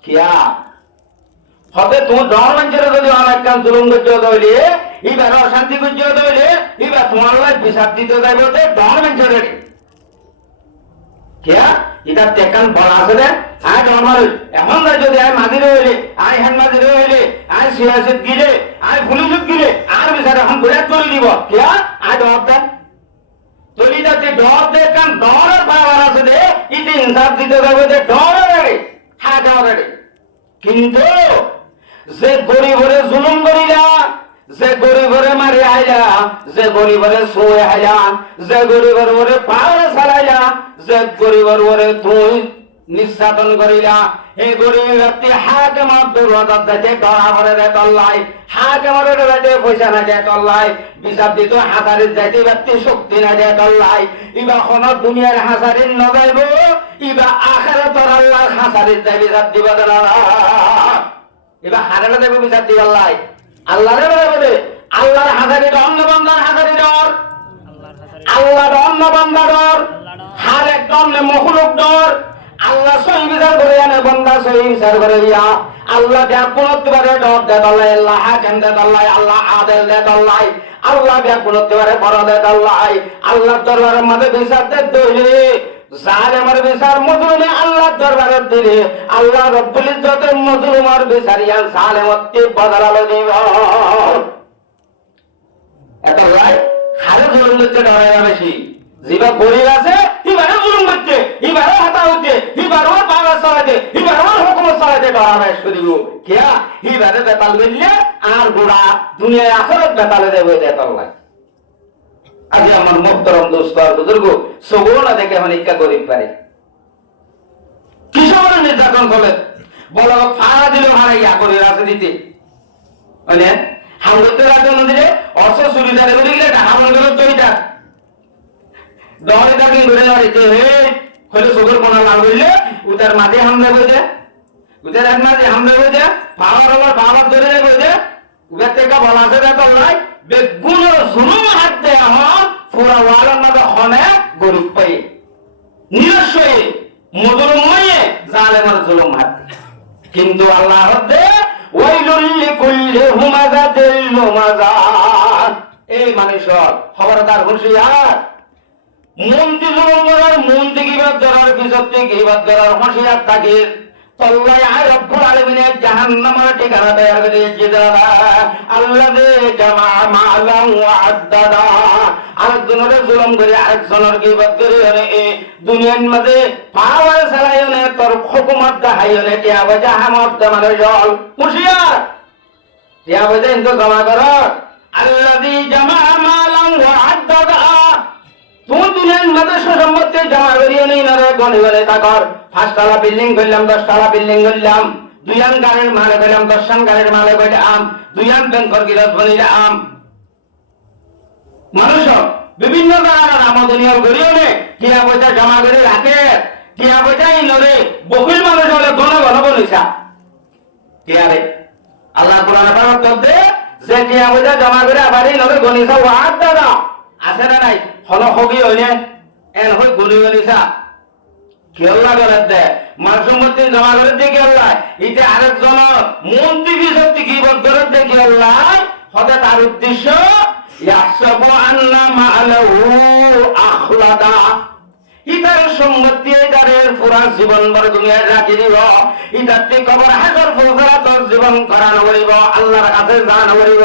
কিয়া হতে তোমার ডর মানুষের যদি অনেক কাম জুলুম করতে হইলে এবার অশান্তি করতে হইলে এবার তোমার লাই বিচার দিতে যাই বলতে ডর মানুষের কিয়া এটা তেকান বড় আছে রে আয় আমার এখন যদি আয় মাঝিরে হইলে আয় হ্যান মাঝিরে হইলে আয় সিয়াসত গিলে আয় পুলিশত গিলে আর বিচার এখন ঘুরে চলে দিব কিয়া আয় ডর দেন তলি যাতে ডর দেখান ডরের পাওয়ার আছে দে ইতি ইনসাফ দিতে যাবে যে ডরের হ্যাঁ ডরের, কিন্তু যে গরিবরে জুলুম করিলা, যে গরিবরে মারি আইলা, যে গরিবরে শুয়ে আইলা, যে গরিবর ওরে পাওয়ারে চালাইলা, যে গরিবর ওরে তুই নির্যাতন করিলা, এই গরিব ব্যক্তি হাকে মার দুর্বলত যাতে ডরা ভরে দেয় তল্লাই, হাকে মারে যাতে পয়সা না দেয় তল্লাই, বিচার দিত হাজারের যাইতে ব্যক্তি শক্তি না দেয় তল্লাই, ইবা কোন দুনিয়ার হাজারির ন যাইব, ইবা আখিরাতের আল্লাহ হাজারের যাই বিচার দিব না, এবার হাজারে দেবে বিচার দিব আল্লাহ, আল্লাহরে বলে আল্লাহর হাজারি অন্য বান্দার হাজারি ডর, আল্লাহর অন্য বান্দা ডর, হার একদম মখলুক ডর, আল্লাহ সহি বিচার করে আনে বান্দা সহি বিচার করে ইয়া, আল্লাহ ব্যাকুলত্বরে ডর দেয় আল্লাহ, আল্লাহ হাকিম দেয় আল্লাহ, আল্লাহ আদেল দেয় আল্লাহ, আল্লাহ ব্যাকুলত্বরে বড় দেয় আল্লাহ, আল্লাহর দরবারের মধ্যে বিচার দেয় দইলে জালেমের বিচার মজলুমে আল্লাহর দরবারে দিলে আল্লাহ রব্বুল ইজ্জতের মজলুমের বিচারিয়া জালেমকে বদলালো দিব। এত ভাই হারে জুলুম করতে ডরে না বেশি, যেবা গরিব আছে এবারে জুলুম করতে, এবারে হাতা হইতে, এবারে পাওয়ার চালাতে, এবারে হুকুমত চালাতে ডরাবে শুধু কিয়া এবারে বেতাল বললে আর গোড়া দুনিয়ায় আখিরাত বেতালে দেবে দেতাল্লাহ। আজ আমার মোহতরম দোস্ত আর বুজুর্গ সবুর না দেখে এখন ইচ্ছা গরিব পারে কিসব নির্যাতন করলেন বলো ফাড়া দিল ভাড়া ইয়া করে রাজনীতিতে মানে হামলতে রাজনীতি দিলে অর্থ চুরি যাবে বলে গেলে হামল গেল তৈটা দরে তাকে ধরে মারিতে হে হলে সবুর কোনা লাভ হইলে উতার মাঝে হামলা করে দেয়, উতার এক মাঝে হামলা করে দেয়, বাবার আবার বাবার ধরে যাবে যে উবের থেকে বলা আছে দেখো নাই বেগুন জুলুম হাত দেয় আমার পুরা ওয়ালার মাঝে হনে গরিব পাই নিরস্বয়ে মজলুম হয়ে জালেমের জুলুম হাত, কিন্তু আল্লাহ হতে ওয়াইলুল লিকুল্লি হুমাযাতিল লুমাযা, এই মানুষের খবরদার হুঁশিয়ার, মন্ত্রী জুলুম করার মন্ত্রী কিবাদ ধরার পিছত থেকে কিবাদ ধরার হুঁশিয়ার থাকে তল্লাই আর রব্বুল আলামিনের জাহান্নামের ঠিকানা তৈরি করে দিয়েছে যারা আল্লাযী জামা মালান ওয়া আদ্দাদা, আরেকজনের জুলুম করে আরেকজনের গীবত করে এই দুনিয়ার মধ্যে পাওয়ার চালাইনে তোর হুকুমত দেখাইনে টিয়া বাজা হামত মানে জল হুঁশিয়ার টিয়া বাজা ইনতো জমা কর, আল্লাযী জামা মালান ওয়া আদ্দাদা, তুই দুনিয়ার মধ্যে সম্পত্তি জমা করিয়ে নেই না রে গনে গনে তাকর, 5 তলা বিল্ডিং করলাম 10 তলা বিল্ডিং করলাম, 2 গাড়ির মালে করলাম 10 গাড়ির মালে করলাম, 2 ব্যাংকের গিরস বনিলাম, মানুষ বিভিন্ন ধরনের আমদনিয়ার গরিও নে টিয়া পয়সা জমা করে রাখে, টিয়া পয়সা ইনরে বকিল মানুষ হলে ঘন ঘন বলিছা টিয়া রে আল্লাহ কোরআনে পাক করতে যে টিয়া পয়সা জমা করে আবার ইনরে গনিছা ওয়াদ দাদা আছে না নাই হল হবি হইনে এন হই গনি গনিছা কেল্লা করে দে মাল সম্পত্তি জমা করে দিয়ে কেল্লা ইতে আরেকজন মন্ত্রী কি শক্তি কি বদ করে দিয়ে কেল্লা হতে তার উদ্দেশ্য ইয়াহসাবু আন্না মা'লাহু আখলাদা ইতার সম্মতি এদারের পুরা জীবন ভর দুনিয়ায় রাখি দিব ইতাতে কবর হাসর ফুলফারাত জীবন করান করিব আল্লাহর কাছে জান করিব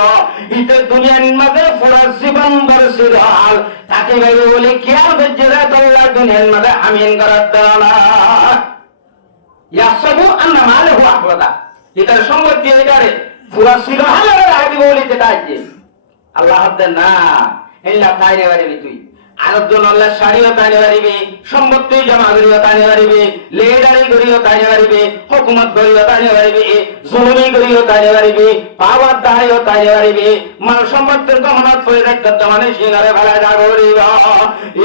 ইতে দুনিয়ার মাঝে পুরা জীবন ভর সিরহাল তাকে ভাই বলে কিয়ামত জেরাত আল্লাহ দুনিয়ার মাঝে আমিন করাত দেওয়া ইয়াহসাবু আন্না মা'লাহু আখলাদা ইতার সম্মতি এদারে পুরা সিরহাল রাখি বলিতে তাইছে আল্লাহ হাতে না ইল্লা তাইরে বাড়ি তুই আরেকজন আল্লাহ শাড়িও তাইনে পারিবি সম্পত্তি জমা করিও তাইনে পারিবি লেডারি করিও তাইনে পারিবি হুকুমত করিও তাইনে পারিবি জুলুমি করিও তাইনে পারিবি পাওয়ার দাঁড়িও তাইনে পারিবি মাল সম্পত্তির গমনত করে রাখতে মানে সিঙ্গারে ফেলা যা করিব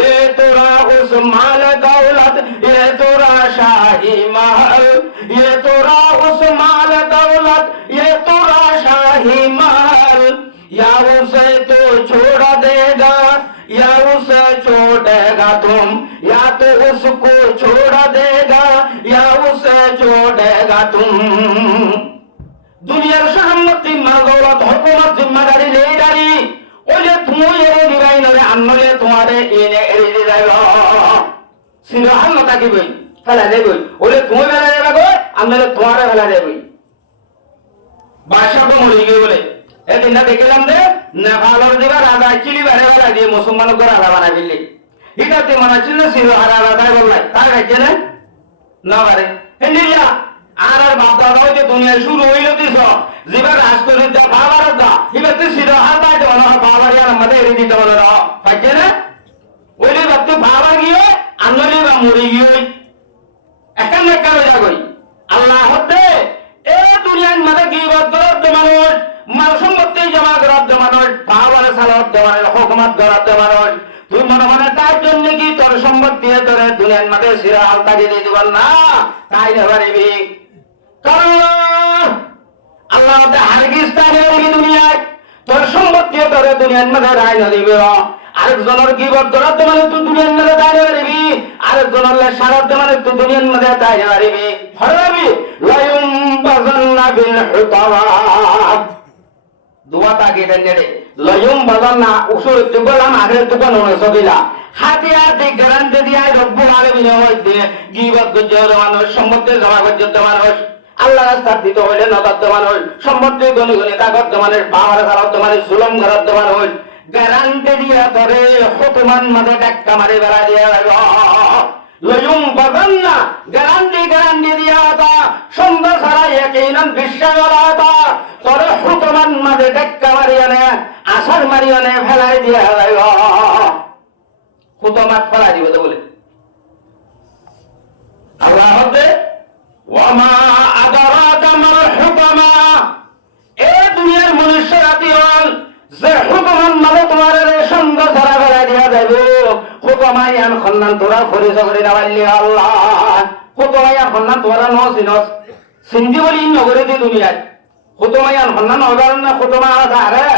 এ তোরা উস মাল দৌলত এ তোরা শাহী महल ये তোরা उस माल दौलत ये তোরা शाही महल या उसे तो छोड़ देगा या उसे छोड़ेगा तुम या तो उसको छोड़ देगा या उसे छोड़ेगा तुम दुनियार সম্পত্তি মাল দৌলত হুকুমত জিম্মাদারি লেডারি ওলে তুমি এরে দিবাই নরে আনলে তোমারে এনে এরে দিবাইব সিরহাল না থাকিবই ফেলা দেবই ওলে তুমি ফেলা দেবা গো আনলে তোমারে ফেলা দেবই বাদশা মরে গিয়ে বলে এদিন না দেখলাম যে নেপালের দিবা রাজা চিলি বারে বারে দিয়ে মুসলমানকে রাজা বানাই দিলি এটাতে মানা ছিল সিরহাল রাজা বললাই তার কাছে না পারে হেন্ডিয়া আর বাপ দাদা হইতে দুনিয়া শুরু হইল দিছ যেবার রাজ করে যা বাবার দা এবার তুই সিরহাল পাইতে বলো বাবার আর আমাদের এড়িয়ে দিতে বলো পাইছে না ওইলে বাপ তুই বাবার গিয়ে আনলি বা মরে গিয়ে একান একান যাগই আল্লাহ হতে এ দুনিয়ার মাঝে গীবত করার মানুষ মাল সম্পত্তি জমা করার মানুষ পাওয়ার সালাত দেওয়ার হুকুমত করার মানুষ তুই মনে মনে তার জন্য কি তোর সম্পত্তি তোর দুনিয়ার মাঝে সিরহাল তাকে দিয়ে দিবেন না তাই না পারিবি আল্লাহ হারগিজ তাই দুনিয়ায় তোর সম্পত্তি তোর দুনিয়ার মাঝে রায় না দিবে আরেকজনের গীবত করার মানে তুই দুনিয়ার মাঝে দাঁড়িয়ে পারিবি আরেকজনের সারাত মানে তুই দুনিয়ার মাঝে দাঁড়িয়ে পারিবি ফরবি লায়ুম বাযান্না বিল হুতাওয়াত দুয়া তাকে দেনে লায়ুম বাযান্না উসুর তুগলাম আগে তুকান হলো সবিলা হাতিয়াতে গ্যারান্টি দিয়া রব্বুল আলামিন হইতে গীবত করতে মানুষ সম্পত্তি জমা করতে মানুষ আল্লাহ রাস্তা দিতে হইলে নগদ মানুষ সম্পত্তি গনি গনি তাগত মানুষ পাওয়ার সারাত মানুষ জুলুম করার মানুষ গ্যারান্টি দিয়া ধরে হুকুমান মাঝে ডাক্কা মারি বেড়া দিয়া লয়ুম বাযান্না গ্যারান্টি দিয়া তা সুন্দর সারা ইয়াকিনান বিশ্বাস করা তা তোর হুকুমান মাঝে ডাক্কা মারি আনে আসার মারি আনে ফেলাই দিয়া হুকুমাত ফেলাই দিব বলে আল্লাহ হতে ওয়ামা আদারাকা মাল হুকুমা এ দুনিয়ার মনুষ্যরা দিওয়াল যে হুকুমান মানে তোমার সুন্দর সারা ফেলাই দিয়া যাইব হুকুমাইয়ান খন্নান তোরা পরিচয় করে না পারলি আল্লাহ হুকুমাইয়ান খন্নান তোরা নসিনস সিন্ধি বলি নগরে দি দুনিয়ায় হুকুমাইয়ান খন্নান অদারণ না হুকুমা আরে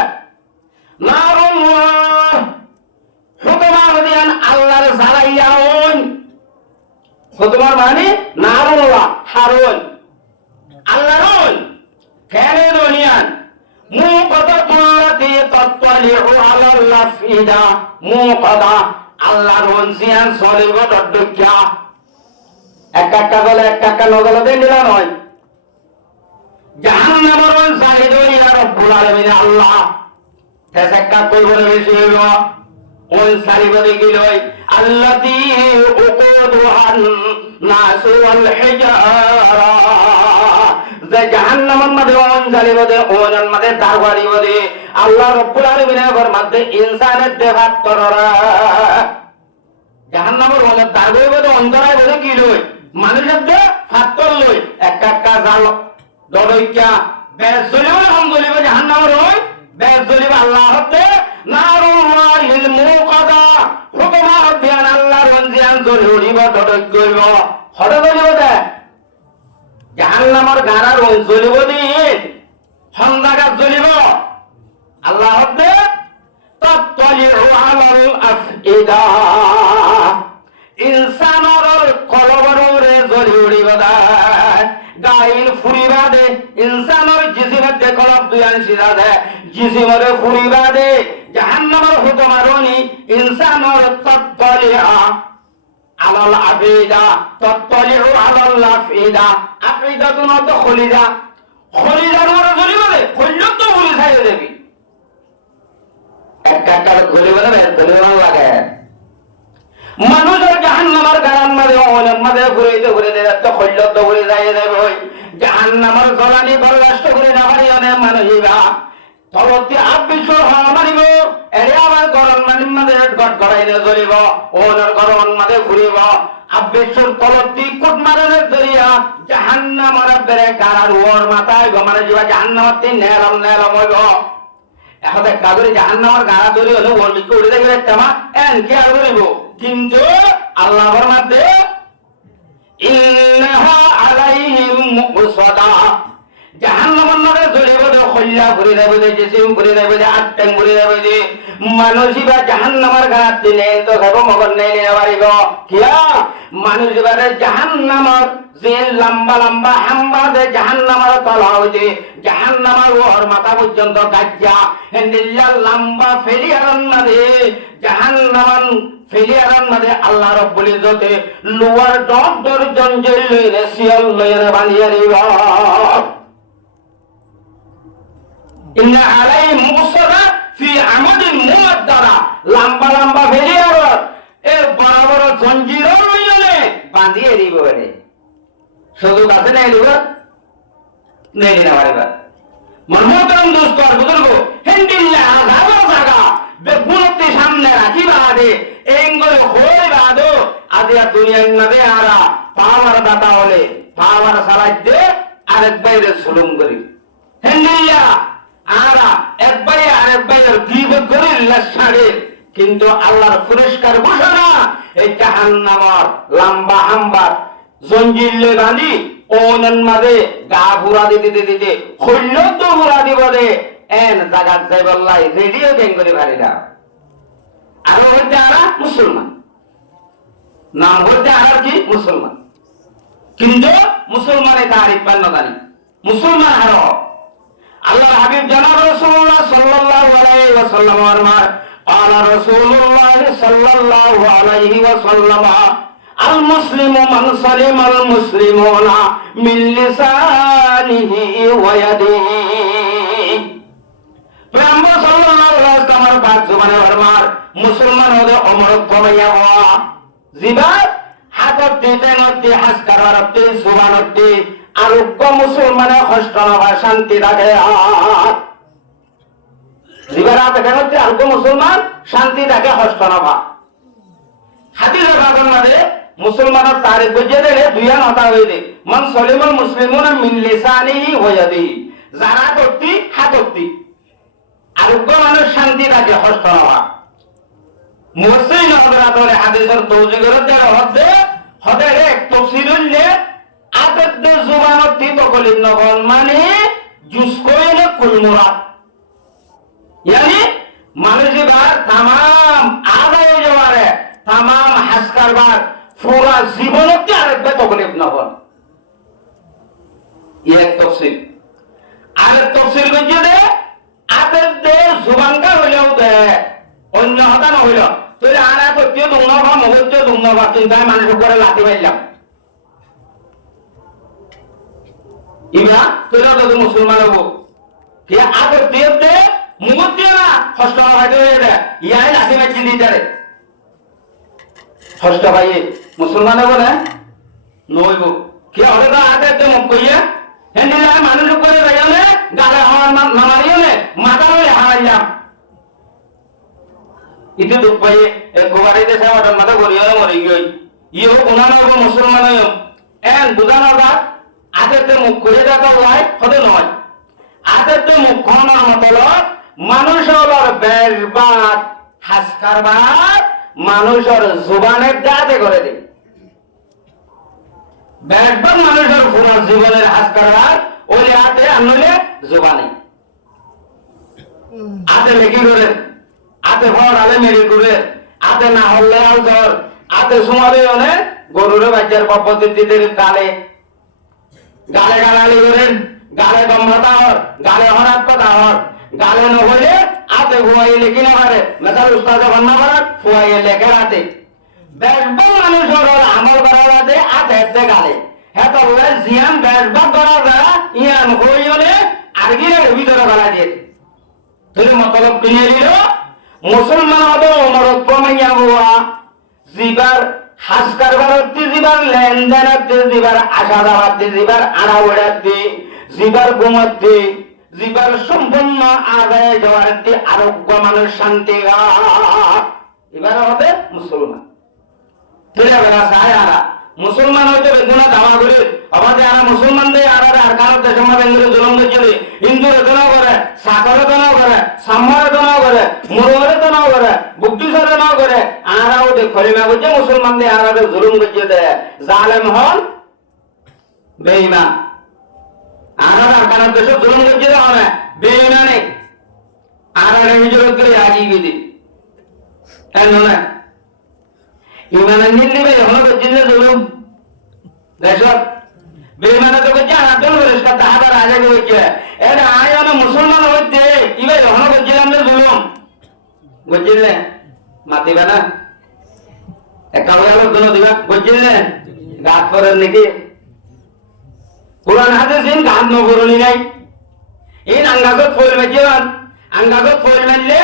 নারুল্লাহ হুকুমা হদিয়ান আল্লাহর জ্বালাইয়াউন হুকুমার মানে নারুল্লাহ হারুন আল্লাহর কেনে দুনিয়ান মুকাদাতুল্লাতি তাত্তালিউ আলাল আফইদা মুকাদা আল্লাহর ওনসিয়ান সলিব দড্ডকিয়া একটা বলে একটা নগল দেন দিলা নয় জাহান্নামের ওন সাইদ ইয়া রব্বুল আলামিন আল্লাহ তেসাক্কা কই বলে বেশি হইব ওন সালিব দেখিলই আল্লাতী উকুদুহান নাস ওয়াল হিজারা যে জাহান্নামের মধ্যে ওন জ্বালিব দে ওনের মধ্যে দারওয়ারিব দে আল্লাহ রব্বুল আলামিনের মধ্যে ইনসানের দেহাত কররা জাহান্নামের মধ্যে দারওয়ারিব দে অন্তরায় বলে কি লই মানুষের দে ফাত্তর লই একটা জাল দড়ইকা বেশ জ্বলিব আলহামদুলিল্লাহ জাহান্নামের ওই বেশ জ্বলিব আল্লাহ হতে নারুল্লাহিল মুকাদা হুকুমা ধ্যান আল্লাহর ওনজিয়ান জ্বলিব দড়ই কইব হড় জ্বলিব দে জাহান্নামের গারার ওই জ্বলিব দিন হন্দাগাত জ্বলিব আল্লাহ হতে তাত্তালিউ আলাল আফইদা ইনসানর কলবরে জ্বলি উড়িব গাইল ফুরিবা দে ইনসানর জিসিমত কলব দুয়ান সিরা দে জিসিমরে ফুরিবা দে জাহান্নামের হুকুমারনি ইনসানর তত্তলিয়া আলাল আফিদা তত্তলিউ আলাল আফিদা আফিদা তো না তো খলিজা খলিজার মরে চলি বলে খলিজ তো বলে খাইয়ে দেবি একটা ঘুরে বলে ধরে লাগে মানুষের জাহান্নামের গারান মাঝে অনেক মাঝে ঘুরে ঘুরে তো খলিজ তো ঘুরে যাইয়ে দেবে ওই জাহান্নামের জ্বালানি বরদাস্ত করে না পারি অনেক মানুষরা তলতে আবিশ্বর হওয়া মানিব এরে আমার গরম মানির মাঝে গট গড়াইলে জ্বলিব ওনার গরম মাঝে ঘুরিব আবিশ্বর তলতি কুট মারণের জরিয়া জাহান্নামের বেড়ে গারার ওর মাথায় মানে যাবা জাহান্নামের তিন নেলম নেলম হইব এখন কাগরে জাহান্নামের গাড়া ধরে হলে ওর দিকে উড়ে দেখবে তেমা এন কি আর বলিব কিন্তু আল্লাহর মধ্যে ইন্নাহা আলাইহিম মুকসাদা জাহান্নামের মধ্যে জ্বলিব দে খল্লা ঘুরে যাবে দে জিসিম ঘুরে যাবে দে আটটেন ঘুরে যাবে দে মানুষিবা জাহান্নামের গাড়া দিলে তো যাব মগন নেই পারিব কিয়া মানুষিবা জাহান্নামের যে লম্বা লম্বা হাম্বা দে জাহান্নামের তলা হইতে জাহান্নামের ওর মাথা পর্যন্ত গাজ্জা হেন্দিল্লা লম্বা ফেলিয়ারন মাঝে জাহান্নামান ফেলিয়ারন মাঝে আল্লাহ রব্বুল ইজ্জতে লোয়ার ডর ডর জঞ্জল লইরে সিয়াল লইরে বানিয়ে দিব ইন্না আলাইহিম মুকসাদা ফি আমাদিন মুমাদ্দারা লম্বা লম্বা ফেলিয়ার এ বড় বড় জঞ্জির লইলে বাঁধিয়ে দিব রে শুধু কাছে নেই দিব নেই না পারিবা মনমতন দোস্ত আর বুজুর্গ হেন্দিল্লা আযাব জায়গা বেগুনতে সামনে রাখি বাদে এঙ্গল হই বাদো আজিয়া দুনিয়ার মধ্যে আরা পাওয়ার দাতা হলে পাওয়ার সালাদ দে আরেক বাইরে সুলুম করি হেন্দিল্লা আরা আরেক বাইরে গীবত করি লাশারে কিন্তু আল্লাহর পুরস্কার ঘোষণা এই জাহান্নামের লম্বা হাম্বা জঞ্জিলে বাঁধি ওনন মাঝে গা ঘুরা দিতে দিতে হইল তো ঘুরা দিব দে এন জাগাত যাই বললাই রেডিও গেং করে পারিলা আরো হইতে আরা মুসলমান নাম হইতে আরার কি মুসলমান কিন্তু মুসলমানে তারিফ পান জানি মুসলমান আরো আল্লাহ হাবিব জনাব রাসূলুল্লাহ সাল্লাল্লাহু আলাইহি ওয়াসাল্লাম ফরমান قال رسول الله صلى الله عليه وسلم المسلم من سلم المسلمون من لسانه ويده पैगंबर सल्लल्लाहु अलैहि वसल्लम पाक जुबाने फरमान मुसलमान होदे अमरत कमाया हुआ জিবার হাতত তেনতে হাস করতে সুবহানতে আরোগ্য মুসলমানে কষ্ট না শান্তি রাখে জিবার হাতে কেনতে আরোগ্য মুসলমান শান্তি রাখে কষ্ট না হাদিসের ভাগের মধ্যে মুসলমানের তারিখ বুঝিয়ে দিলে দুইয়া নতা হয়ে দে মান সলিমুল মুসলিমুনা মিন লিসানিহি ওয়া ইয়াদিহি যারা করতি হাততি আরোগ্য মানুষ শান্তি রাখে কষ্ট না মুসলিম হযরতের হাদিসের তৌজি করতে হচ্ছে হতে এক তাফসীরুল্লে আদদ জুবানতি তকলিন নগন মানে জুস কইলে কুল মুরাদ यानी মানুষের तमाम আদায় যাওয়ারে तमाम হাস কারবার পুরা জীবনতে আরেকটা তকলিফ না হন এক তাফসীর আর তাফসীর বুঝে দে আদদ জুবানকা হইলো দে অন্য হতা না হইলো তুই আনা তো তুই দুনবা মগজে দুনবা কিন্তু আমি মানুষের উপরে লাথি মারলাম ইবা তুই তো মুসলমান হবো কি আগে দেবতে মুগতে না কষ্ট হইতে দে ইয়াই লাথি মারছি দিতারে কষ্ট ভাই মুসলমান হবো না নইব কি হরে তো আগে তে মুখ কইয়া হেন্দিলা মানুষের উপরে যাইলে গালে হওয়ার না মারিলে মাথা হইলে হারাইলাম itu tuh paye ekobari desa wadah mata goriya mori goi iyo unana ko musulman yo en budana ba adete mukkore daga hoy hode noy adete mukkhona matalo manushor berbat haskarbar manushor zubaner date kore de berbat manushor pura জীবনের haskarbar ওলে ate anule zubane ate leki kore আতে ভর আলে Mary করে আতে না হলে আল ধর আতে সুমারে অনে গরুরে বাচ্চার পদ্ধতিতে গালে গালে গালালি করেন গালে গম্ভতা হর গালে হরাত কথা হর গালে নহলে আতে ফুয়াইলে কিনা পারে মেসাল উস্তাদে বন্যা পারে ফুয়াইলে কেরাতে বেশবা মানুষ হল আমল করা বাদে আতে এতে গালে হ্যাঁ তবে জিয়ান বেশবা করা যায় ইয়ান হইলে আর গিয়ে ভিতরে গলা দিয়ে তুমি মতলব কিনে দিল মুসলমান হবে মরদ প্রমাইয়া হওয়া জিবার হাস কারবারতে জিবার লেনদেনাতে জিবার আশা দাওয়াতে জিবার আড়া ওড়াতে জিবার ঘুমাতে জিবার সম্পূর্ণ আদায় যাওয়াতে আরোগ্য মানুষ শান্তি এবার হবে মুসলমান তুলে বেলা চায় আরা মুসলমান হইতে বেগুনা দাওয়া করে আমাদের আরা মুসলমান দিয়ে আর আর কারো দেশের মধ্যে ইন্দুরে জুলুম করছে ইন্দুরে তো করে সাগরে তো করে সাম্মারে তো করে মুররে তো করে বুদ্ধিসরে তো করে আরাও দে খলিমা করছে মুসলমান দিয়ে আর জুলুম করছে দে জালেম হন বেঈমান আর আর কারো দেশে জুলুম করছে না বেঈমানে আর আর হিজরত করে আগিয়ে গিয়ে তাই না ইমানের নির্লিবে হলো করছিল জুলুম দেখো বেঈমানে তো কইছে আদল করিস তা হাজার আগে কইছে এর আয়ন মুসলমান হইতে ইবে হলো করছিলাম না জুলুম বুঝছিলে মাতিবা না একা হলো কোন দিবা বুঝছিলে গাত করেন নাকি কোরআন হাদিসিন গাত নবরনি নাই এই আঙ্গাগত ফল মেজিবান আঙ্গাগত ফল মারলে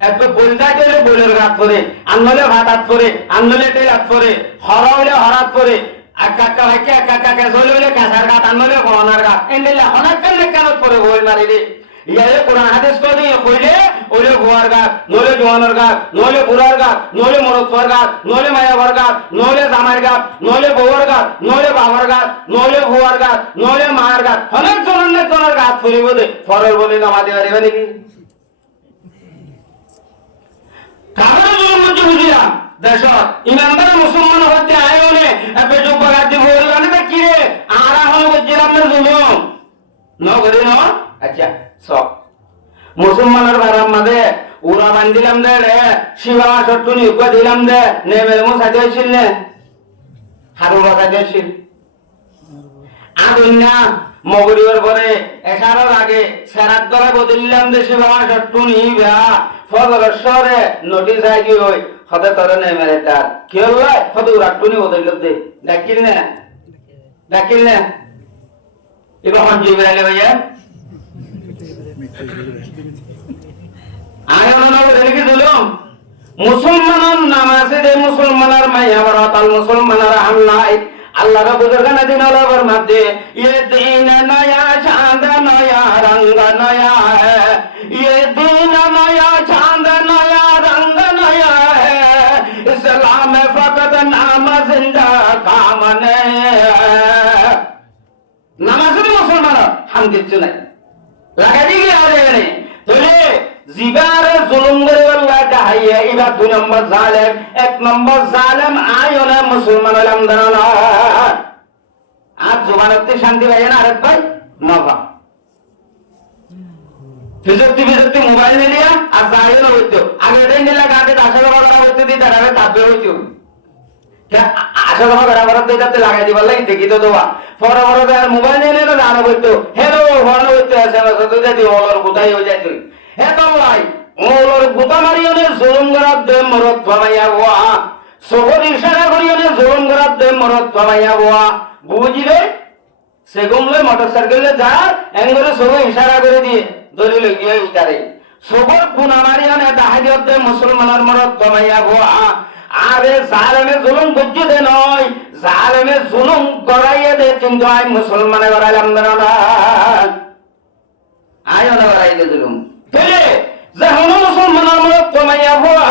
এত বলতা গেলে বলের গাত পরে আনলে ভাত হাত পরে আনলে তেল হাত পরে হরা হইলে হরাত পরে আকাকা ভাইকে আকাকা হইলে কাঁসার গাত আনলে গহনার গাত এন্ডিলা হনার কানে কানত পরে বল মারি রে ইয়ারে কোরআন হাদিস তো দিয়ে কইলে ওলে গোয়ার গাত নলে জওয়ানের গাত নলে বুড়ার গাত নলে মরতর গাত নলে মায়াবার গাত নলে জামার গাত নলে বউর গাত নলে বাবার গাত নলে বুয়ার গাত নলে মার গাত অনেক জনের গাত ফুরিব দে ফরর বলে নামাজ দিবারে নাকি কারণ জুলুম বুঝিয়া দেশ ইমানদার মুসলমান হতে আয়োনে এবে যোগবাগাত দিব মানে কি রে আরা হল বুঝিলাম না জুলুম ন করে ন আচ্ছা সব মুসলমানের বারাম মাঝে উড়া বান্ধিলাম দে রে শিবা সট্টুনি উকা দিলাম দে নেমের মো সাজাইছিল নে হারুবা সাজাইছিল আদুন্না মগরিবার পরে এখানোর আগে সেরাত দলে বদলিলাম দে শিবা সট্টুনি বা ফজরশ্বরে নোটিস আইগি হই হতে তরে নেমের এটা কি হল হতে উড়াট্টুনি বদলিল দে ডাকিল না এবার হন জিবরাইল ভাইয়া মুসলমানের নামাজে যে মুসলমানের মাইয়া বরাতাল মুসলমানের হামলাই আল্লাহ বুজুর্গ নদী নলবর মধ্যে ये दिन नया चांद नया रंग नया है ये दिन नया चांद नया रंग नया है इस्लाम में फकत नाम जिंदा काम नहीं है নামাজে মুসলমান হাম দিচ্ছ নাই লাগাই দিকে আরে তোলে জিবারে জুলুম করে আল্লাহ কাহাইয়া এবার দুই নম্বর জালেম এক নম্বর জালেম আয়না মুসলমান হলাম দাঁড়ানো আর জবানতে শান্তি পাই না আরে ভাই নবা ফিজতি মোবাইল নিলিয়া আর যাইও না হইতো আগে দেন নিলা গাতে দাসা করা হইতো দি দাঁড়াবে তাবে হইতো আশা জমা করা বরাদ দিতে লাগাই দিবার লাগি দেখি তো দোয়া পরে পরে আর মোবাইল নিলে না জানা হইতো হ্যালো হন হইতো আছে না তো যদি ওলর গুতাই হই যায় তুই হে তো ভাই ওলর গুতা মারিওনে জুলুম করার দে মরদ বানাইয়া গোয়া সবর ইশারা করিওনে জুলুম করার দে মরদ বানাইয়া গোয়া বুঝিলে সেগুমলে মোটরসাইকেলে যা এঙ্গরে সব ইশারা করে দিয়ে দড়ি লাগিয়ে উতারে সবর গুনা মারিওনে দাহাদিয়ত দে মুসলমানের মরদ বানাইয়া গোয়া আরে জালেমে জুলুম করছে দে নয় জালেমে জুলুম করাইয়ে দে কিন্তু আই মুসলমানে করাইলাম না আয়ো না করাই দে জুলুম তেলে যখন মুসলমানের মরদ কমাইয়া হওয়া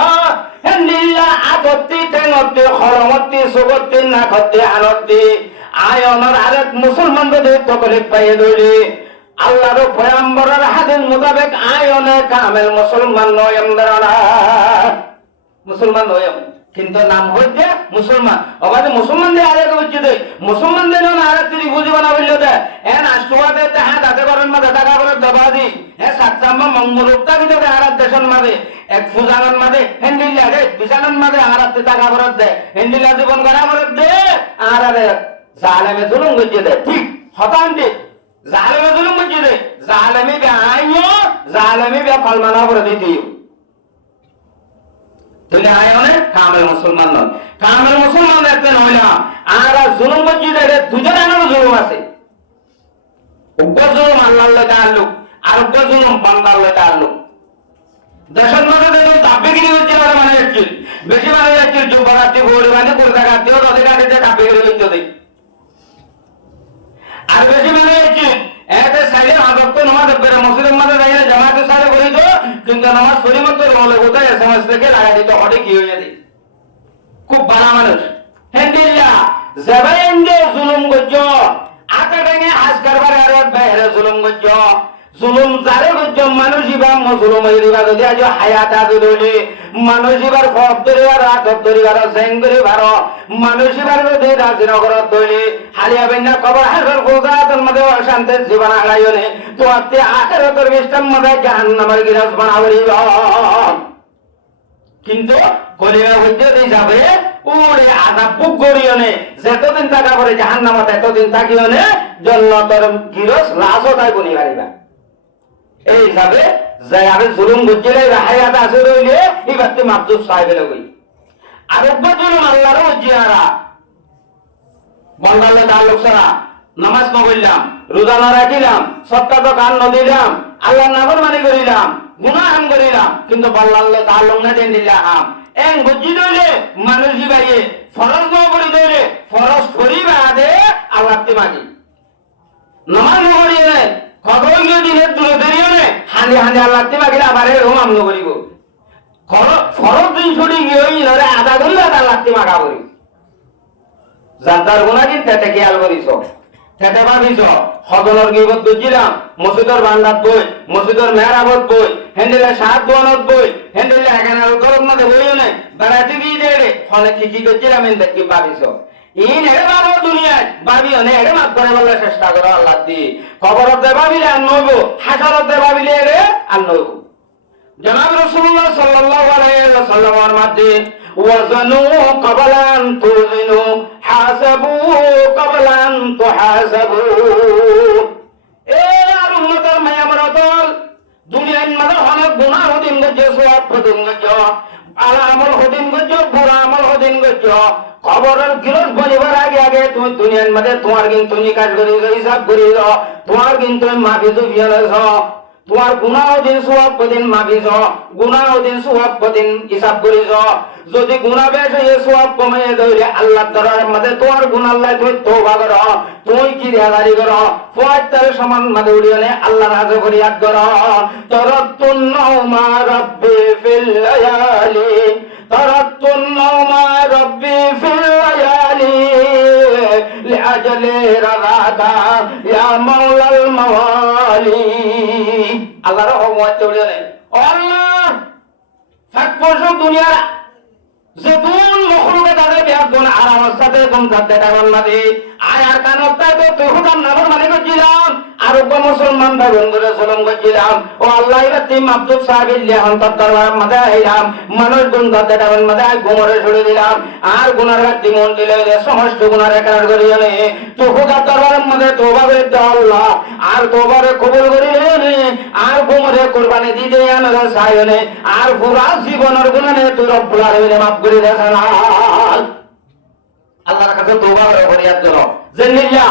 হেন্দিল্লা আগত্তি টেঙত্তি খরমত্তি সুগত্তি নাখত্তি আনত্তি আয়নের আরেক মুসলমানদের তকলে পাইয়ে দইলে আল্লাহর পয়গম্বরের হাদিস মোতাবেক আয়নে কামেল মুসলমান নয় আমরা মুসলমান নয় কিন্তু নাম হইতে মুসলমান অবাদে মুসলমানদের আরে হচ্ছে দে মুসলমানদের না আরে তুই বুঝিবা না বললে দে এন আষ্টুয়াতে তাহা দাতে করেন মাঝে টাকা করে দবাদি এ সাতসাম্মা মঙ্গলুক্তা কিন্তু আরাত দেশন মাঝে এক ফুজানন মাঝে হেন্ডিল্লা রে বিশানন মাঝে আরাত টাকা করে দে হেন্ডিল্লা জীবন করা করে দে আরে জালেমে জুলুম করছে দে ঠিক হতান দে জালেমে জুলুম করছি রে, জালেমি বে আইও, জালেমি বে ফলমানা করে দিতেও। তুমি আয় অনেক কামেল মুসলমান নয়, কামেল মুসলমান দেখতে নইলা আর জুলুম করছি রে, দুজনের জুলুম আছে। উগ্র জুলুম আল্লাহর লইতে আনলুক, আর উগ্র জুলুম বান্দার লইতে আনলুক। দেশের মধ্যে দেখুন তাপ্পিগিরি হচ্ছে মানে হচ্ছে বেশি মানে হচ্ছে যুবরাত্রি গৌরী মানে কোরদা কাটতেও তাদের কাটিতে তাপ্পিগিরি হইতে দেয়। আর বেশি মানে হচ্ছে এতে সাইডে হাজত নামাজ পড়ে মসজিদের মধ্যে দাঁড়িয়ে জামাতে সাথে করিত, কিন্তু নামাজ শরীমত রলে কোথায় এসএমএস থেকে লাগাই দিত, হটে কি হয়ে যায়। খুব ভালো মানুষ হেন্দিল্লা জবাইন্দে জুলুম গজ্জ আটা টাঙে হাজ কারবার আর বাইরে জুলুম গজ্জ জুলুম জারে গজ্জ মানুষ ইবা মজলুম হইবা যদি আজ হায়াত আদুলি মানুষ ইবার ফব ধরিবার রাত ধরিবার জেং ধরিবার মানুষ ইবার যদি রাজনগর ধরি হালিয়া বেন্না কবর হাসর গোজাতের মধ্যে অশান্তি জীবন হারাইনে তো আতে আখিরাতের বিষ্টাম মধ্যে জাহান্নামের গিরাজ বানাবলিবা। কিন্তু কলিমা হইতে দেই যাবে ওরে আযাব বুক করিওনে যতদিন টাকা করে জাহান্নামত এতদিন থাকিওনে জান্নাতের গিরস লাজও তাই বনি পারিবা। এই যাবে যাই আমি জুলুম বুঝিলে হায়াত আছে রইলে ইবাতে মাবজুব সাহেবের কই আর উপর জুলুম আল্লাহর উজিয়ারা বান্দালে তাআল্লুক ছাড়া নামাজ না পড়লাম, রোজা না রাখিলাম, সদকা তো দান না দিলাম, আল্লাহর নাফরমানি করিলাম, গুনাহ হাম করিলাম, কিন্তু বাল্লাল্লে তাআল্লুক না দেন দিলাম এন বুঝি দইলে মানুষ জিবাইয়ে ফরজ না করি দইলে ফরজ করি বাদে আল্লাহতে মাগি নামাজ পড়িয়ে খবর গিয়ে দিনে তুলে ধরিয়ে হাঁদি হাঁদি আল্লাহতে মাগিলে আবার এরকম আমল করিব ফরজ দিন ছুটি গিয়ে ইনরে আধা ঘন্টা আল্লাহতে মাগা করি জানতার গুণা কি তেতে খেয়াল করিস তেতে ভাবিস হদলর গিবত বুঝিলাম মসজিদের বান্দাত বই মসজিদের মেহরাবত বই হেন্ডেলে সাত দোয়ানত বই হেন্ডেলে এখানে গরম না বইও নেই বেড়াতে গিয়ে দে রে ফলে কি করছিলাম এন দেখি ভাবিস ইন এড়ে বাবা দুনিয়ায় ভাবি অনে এড়ে মাত করে বলার চেষ্টা করো আল্লাহ দি কবরতে ভাবিলে আর নইব হাসরতে ভাবিলে এড়ে আর নইব। জনাব রাসূলুল্লাহ সাল্লাল্লাহু আলাইহি ওয়াসাল্লামের মাধ্যমে وزنوا قبل أن توزنوا حاسبوا قبل أن تحاسبوا আর উম্মতের মায়ামরতল দুনিয়ার মধ্যে অনেক গুনাহ হদিন গজ্জ সওয়াব হদিন গজ্জ ভালো আমল হদিন গজ্জ বুরা আমল হদিন গজ্জ কবরের গিরস বনিবার আগে আগে তুমি দুনিয়ার মধ্যে তোমার কিন্তু নিকাশ করি হিসাব করি তোমার কিন্তু মাফি দুবিয়ালেছ তোমার গুনাহ দিন সওয়াব দিন মাফিছ গুনাহ দিন সওয়াব দিন হিসাব করিছ যদি গুনাহ বেশি হয়ে সওয়াব কমে দইলে আল্লাহর দরবারের মধ্যে তোমার গুনাহ আল্লাহ তুমি তওবা করো তুমি কি রিয়াদারি করো ফয়তার সমান মধ্যে উড়িয়ে আল্লাহর রাজা ফরিয়াদ করো তরাতুন নাওমা রাব্বি ফিল লায়ালি তরাতুন নাওমা রাব্বি ফিল লায়ালি লিআজলি রাদাকা ইয়া মাওলাল মাওয়ালি। আল্লাহর রহমত উড়িয়ে আল্লাহ ফাকপোষ দুনিয়া যেতুন মখলুকে তাদের বিয়াগুন আর আমার সাথে গুণ থাকতে টাইম মাঝে আয়ার কানত তাই তো তুহুদার নামর মানে করছিলাম আর উপ মুসলমান ভাই বন্ধুরা জুলুম করছিলাম ও আল্লাহ ইবাতি মাবদুব সাহেবের লিয়াহন তার দরবার মাঝে আইলাম মানুষ গুণ থাকতে টাইম মাঝে গুমরে ছড়ে দিলাম আর গুনার রাত্রি মন দিলে সমস্ত গুনার একার করিয়ে নে তুহুদার দরবারের মধ্যে তোবা করে দাও আল্লাহ আর তোবারে কবুল করিয়ে নে আর গুমরে কুরবানি দিতে আনরা সাইনে আর পুরা জীবনের গুনাহ নে তুই রব্বুল আলামিন মাফ করে দে সালাম। আল্লাহর কাছে তওবা করে ফরিয়াদ করো জিন্নাল্লাহ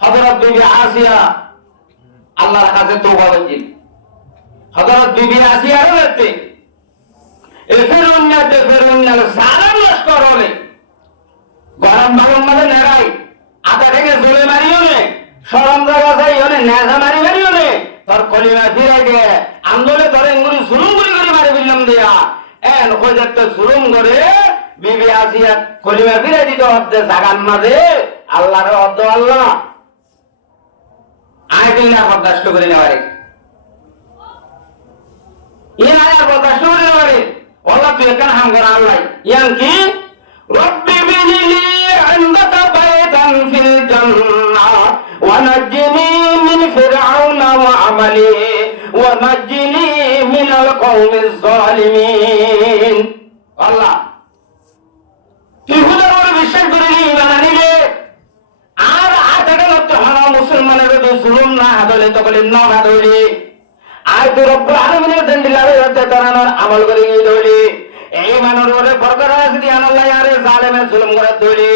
হযরত বিবি আসিয়া আল্লাহর কাছে তওবা করলেন। হযরত বিবি আসিয়ার রাতে ফেরুন্নার সালাম লস্কর হলে গরম বাগন মধ্যে নেড়াই আতা থেকে জোরে মারিও নে শরম জায়গা যাইও নে নেজা মারিও নে তোর কলিমা ফিরে গে আন্দোলে তোর এঙ্গুরি জুলুম করে মারি বিল্লাম দিয়া এন হযরত জুলুম করে বিবি আসিয়া কলিমা ফিরে দিত হচ্ছে জাগান মাঝে আল্লাহর অর্ধ আল্লাহ আইদিন না বরদাস্ত করে নেওয়ারে ইন আয়ার বরদাস্ত করে নেওয়ারে আল্লাহ তুই কেন হাম করা আল্লাহ ইয়ান কি রব্বি বিনিলি ইনদাকা বাইতান ফিল জান্নাহ ওয়া নাজ্জিনি মিন ফিরআউনা ওয়া আমালি ওয়া নাজ্জিনি মিনাল কওমিজ জালিমিন। আল্লাহ তুই হুদার উপর বিশ্বাস করে নি ইমান আনিলে আর আটাকে লক্ষ্য হারা মুসলমানের বলে তকলে নগা ধরি আর তো রব্বুল আলামিনের দন্ডিলারে হতে তারানোর আমল করে গিয়ে ধরি এই মানুষ ওরে বরকর আছে দি আল্লাহ আরে জালেমের জুলুম করে ধরি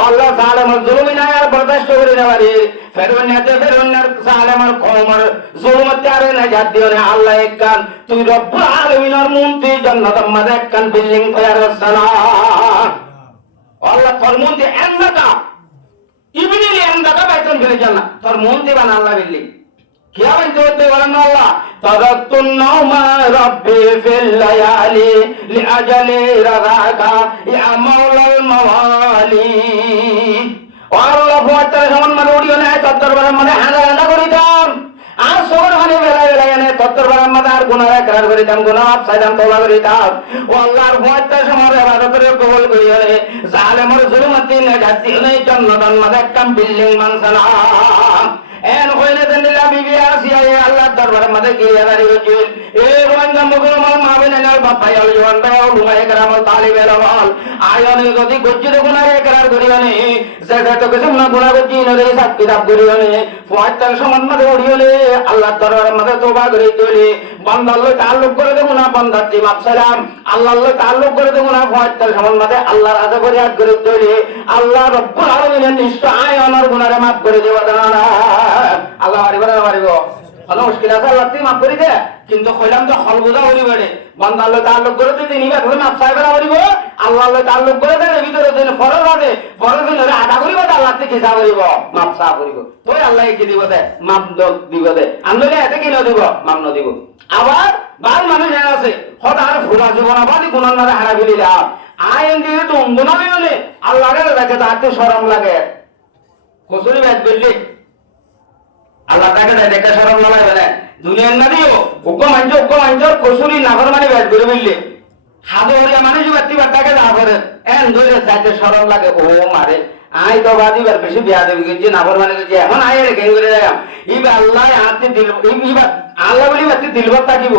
আল্লাহ জালেমের জুলুমি না আর বরদাস্ত করে নেবারি ফেরুনিয়াতে ফেরুনিয়ার জালেমের কওমের জুলুমতে আরে না জাত দিও না আল্লাহ একখান তুই রব্বুল আলামিনের মন্ত্রী জান্নাতের মধ্যে একখান বিল্ডিং তৈরি করছনা আল্লাহ তোর মন্ত্রী এন্দাকা ইবনিল এন্দাকা বাইতুল ফিল জান্নাত তোর মন্ত্রী বানা আল্লাহ বিল্ডিং क्या बनते वरन अल्लाह तरतुन नौमा रब्बी फिल लयाली लिअजली रज़ाका या मौलाल मवाली और अल्लाह फुआत समान मरोडियो ने तत्तर बरम मने हाना करिताम আর সবর মানে বেলা বেলা এনে তত্তর বরাম মাদার গুনাহ একরার করিতাম গুনাহ সাইদাম তওবা করিতাম ও আল্লাহর ফয়তা সমরে ইবাদতের কবুল করিয়ালে জালেমের জুলুমতি না জাতি নেই জান্নাতান মাদা কাম বিল্ডিং মানসালা এন হইলে দেনিলা বিবি আসিয়া আল্লাহর দরবারে মাদে গিয়া দাঁড়ি হইছিল এ রোহিঙ্গা মুসলমান মাবেন এনার বাপাই আল জওয়ান ভাই ও লুমায়ে کرام তালিবে রওয়াল আয়নে যদি গজ্জির গুনাহ একরার করিয়ালে যে তো কিছু না গুনাহ গজ্জি নরে সব কিতাব করিয়ালে ফয়তা সমান মাদে ওড়িয়ালে আল্লাহর দরবারে মাদে তওবা করিতলে বান্দা আল্লাহ তাআল্লুক করে দেব না বান্দা তিমাপ সালাম আল্লাহ তাআল্লুক করে দেব না ফয়তা সমান মাদে আল্লাহর আদা করে আদ করিতলে আল্লাহ রব্বুল আলামিনের নিশ্চয় আমার গুনাহরে maaf করে দেওয়া দানা আল্লাহ মারিব ভালো মুশকিল আছে আল্লাহ তুই মাফ করে দে কিন্তু কইলাম তো হল বুঝা হলি বড়ে বান্দা আল্লাহ তাআল্লুক করে দিতে নিবা ধরে মাফ চাইবা করিব আল্লাহ তাআল্লুক করে দেন ভিতরে দেন ফরজ আছে ফরজ হলে আদা করিব আল্লাহ থেকে হিসাব করিব মাফ চা করিব তোই আল্লাহ কি দিব দে মাফ দিব দে আনলে এতে কি ন দিব মাফ ন দিব আবার বাল মানুষ আছে হঠাৎ ফুলা জীবন আবাদি গুনাহ না হারা ফেলিলা আইন দিয়ে তো গুনাহ হলে আল্লাহর কাছে তাতে শরম লাগে কসুরি বাদ বললি আল্লাহ তাকে দেখে শরম না লাগে দুনিয়ার না দিও হুকুম আনজো কসুরি নাফরমানি বাদ করে বললি হাদো হরিয়া মানুষ বাতি বাতাকে না করে এন ধরে তাতে শরম লাগে ও মারে আই তো বাদিবার বেশি বিয়া দেবি যে নাফরমানি যে এখন আই রে কেন করে যাম ইবা আল্লাহ হাতে দিল ইবা আল্লাহ বলি বাতি দিলবত থাকিব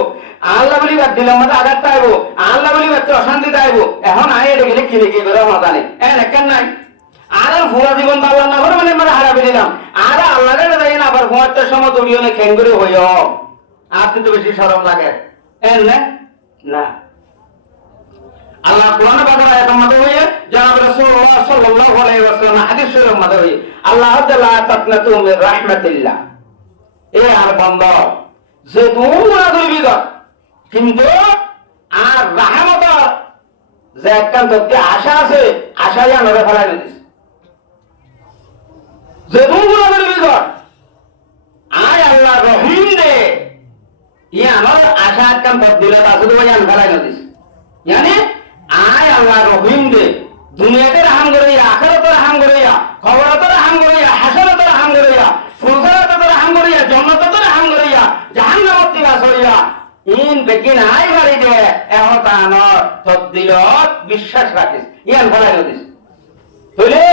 আল্লাহ বলি বাদ দিলাম মত আঘাত পাইবো আল্লাহ বলি বাতি অশান্তি পাইবো এখন আই রে গেলে কি করে মজা নেই এন কেন নাই আর পুরা জীবন আল্লাহ না করে মানে হারা ফেলিলাম আর আল্লাহ রে যাই না আবার ঘুমাতে সময় দড়িও না খেন করে হইও আপনি তো বেশি শরম লাগে এন না আল্লাহ কোরআন পাকের আয়াতের মধ্যে হইছে জনাব রাসূলুল্লাহ সাল্লাল্লাহু আলাইহি ওয়াসাল্লাম হাদিস শরীফের মধ্যে হইছে আল্লাহ তাআলা তাকনাতু মির রাহমাতিল্লাহ এ আর বান্দা যে তোমরা করবি কিন্তু আর রহমত যে একান্ত আশা আছে আশা জানো রে ফেলাই দিস যে তোমরা করবি আয় আল্লাহ রহিম দে ই আমার আশা একান্ত দিলে আছে তো জান ফেলাই দিস यानी आय अल्लाह रहीम दे दुनियाते रहम करिया आखिरते रहम करिया खबरते रहम करिया हशरते रहम करिया फुरसते रहम करिया जन्नतते रहम करिया जहन्नमते वासरिया इन बेकिन आय बारी दे एहतान तदिলত বিশ্বাস রাখিস ইয়ান বলাই দিস তলে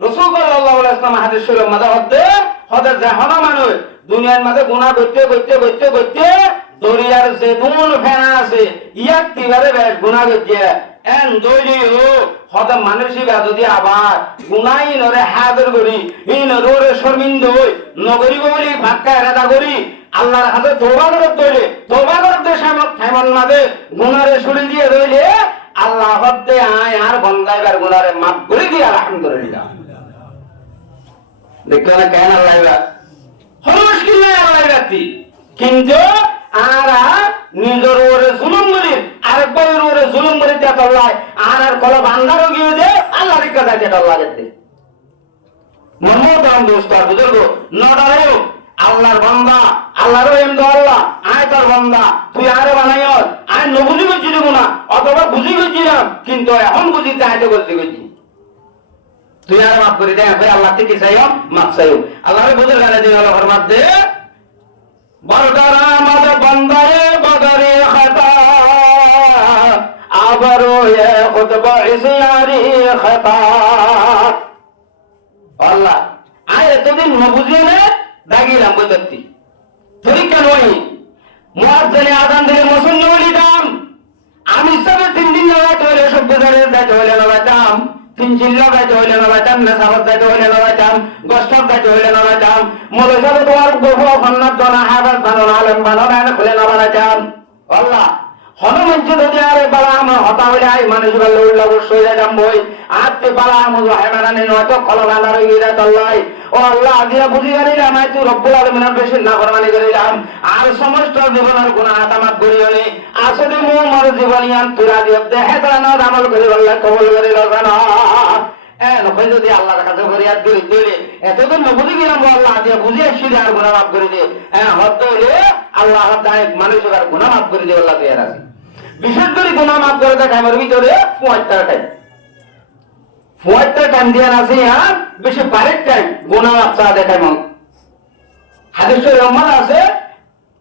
রাসূল সাল্লাল্লাহু আলাইহি ওয়াসাল্লাম হাদিস শরীফের মধ্যে হতে জাহানা মানুষ দুনিয়ার মধ্যে গুনাহ করতে দরিয়ার যে দুন ফেনা আছে ইয়াক তিবারে বেশ গুনাহ করছে এন দইলিও হতে মানুষিবা যদি আবার গুনাই নরে হাজার করি ই নরে শর্মিন্দ হই নগরী বলি ভাক্কা এরাদা করি আল্লাহর হাতে তওবা করতে সামন মাদে গুনারে ছুড়ি দিয়ে দইলে আল্লাহ হতে আয় আর বন্দাইবার গুনারে মাফ করে দি আলহামদুলিল্লাহ দেখো না কেন আল্লাহ হলো মুশকিল নাই আল্লাহ রাতি কিন্তু আরা নিজের ওরে জুলুম করি আরেকবার ওরে জুলুম করে দেয়া আল্লাহ আর কল বান্দারও গিয়ে দে আল্লাহ রিকা দেয় আল্লাহ দেখতে মোহাম্মদ দোস্ত বুঝলো নডারেও আল্লাহর বান্দা আল্লাহর রহিম দো আল্লাহ আয় তোর বান্দা তুই আরে বানাইও আয় নবুজি বুঝি দেব না অথবা বুঝি বুঝিলাম কিন্তু এখন বুঝিতে আইতে বলতে গেছি তুই আর মাফ করে দে ভাই আল্লাহ থেকে চাইও মাফ চাইও আল্লাহর বুঝে গালে দিন আল্লাহর মধ্যে বরদারা মাদ বন্দায়ে বদরে খতা আবারো এ খুতবা ইসয়ারি খতা আল্লাহ আয় এতদিন নবুজি নে দাগিলাম বলতি তরিকা নই মুয়াজ্জিনে আযান দিলে মুসল্লি বলি দাম আমি সবে 3 দিন নামাজ পড়ে সব গুজারে যাইতে হলে নামাজ দাম তিন চিল্লা যাইতে হইলে নবাইতাম, নেশাবাদ যাইতে হইলে নবাইতাম, গস্তর যাইতে হইলে নবাইতাম, মৌলসাবে তোমার গফু ফন্নার জনা হাবাস বানন আলেম বানন এনে খুলে নবাইতাম। আল্লাহ হনুমানজি যদি আরে বালা আমার হতা হইলে আই মানুষ বাল্য উল্লা বসে যাইতাম বই আত্মে বালা আমুজ হেমারানি নয়তো খলগানা রই গিয়ে তল্লাই। ও আল্লাহ আজিরা বুঝি গেলাম আই তুই রব্বুল আলমিনের বেশি না ফরমানি করিলাম আর সমস্ত জীবনের গুনাহ তামাক করিওনি আসলে মোর জীবনিয়ান তুরা দিও দেহে তানা আমল করি আল্লাহ কবুল করিল জানা। নকই যদি আল্লাহর কাছে ফরিয়াদ করি দিলে এতদিন নবুঝি গেলাম আল্লাহ আজিরা বুঝি আসি আর গুনাহ মাফ করে দে। হত হইলে আল্লাহ দায় মানুষের আর গুনাহ মাফ করে দে আল্লাহ তৈরি আছে। বিশেষ করে গুনাহ মাফ করে দেয় আমার ভিতরে 75 টাইম দিয়ে আছে আর বেশি বারের টাইম গুনাহ মাফ চা দেখায় মন। হাদিসে রহমান আছে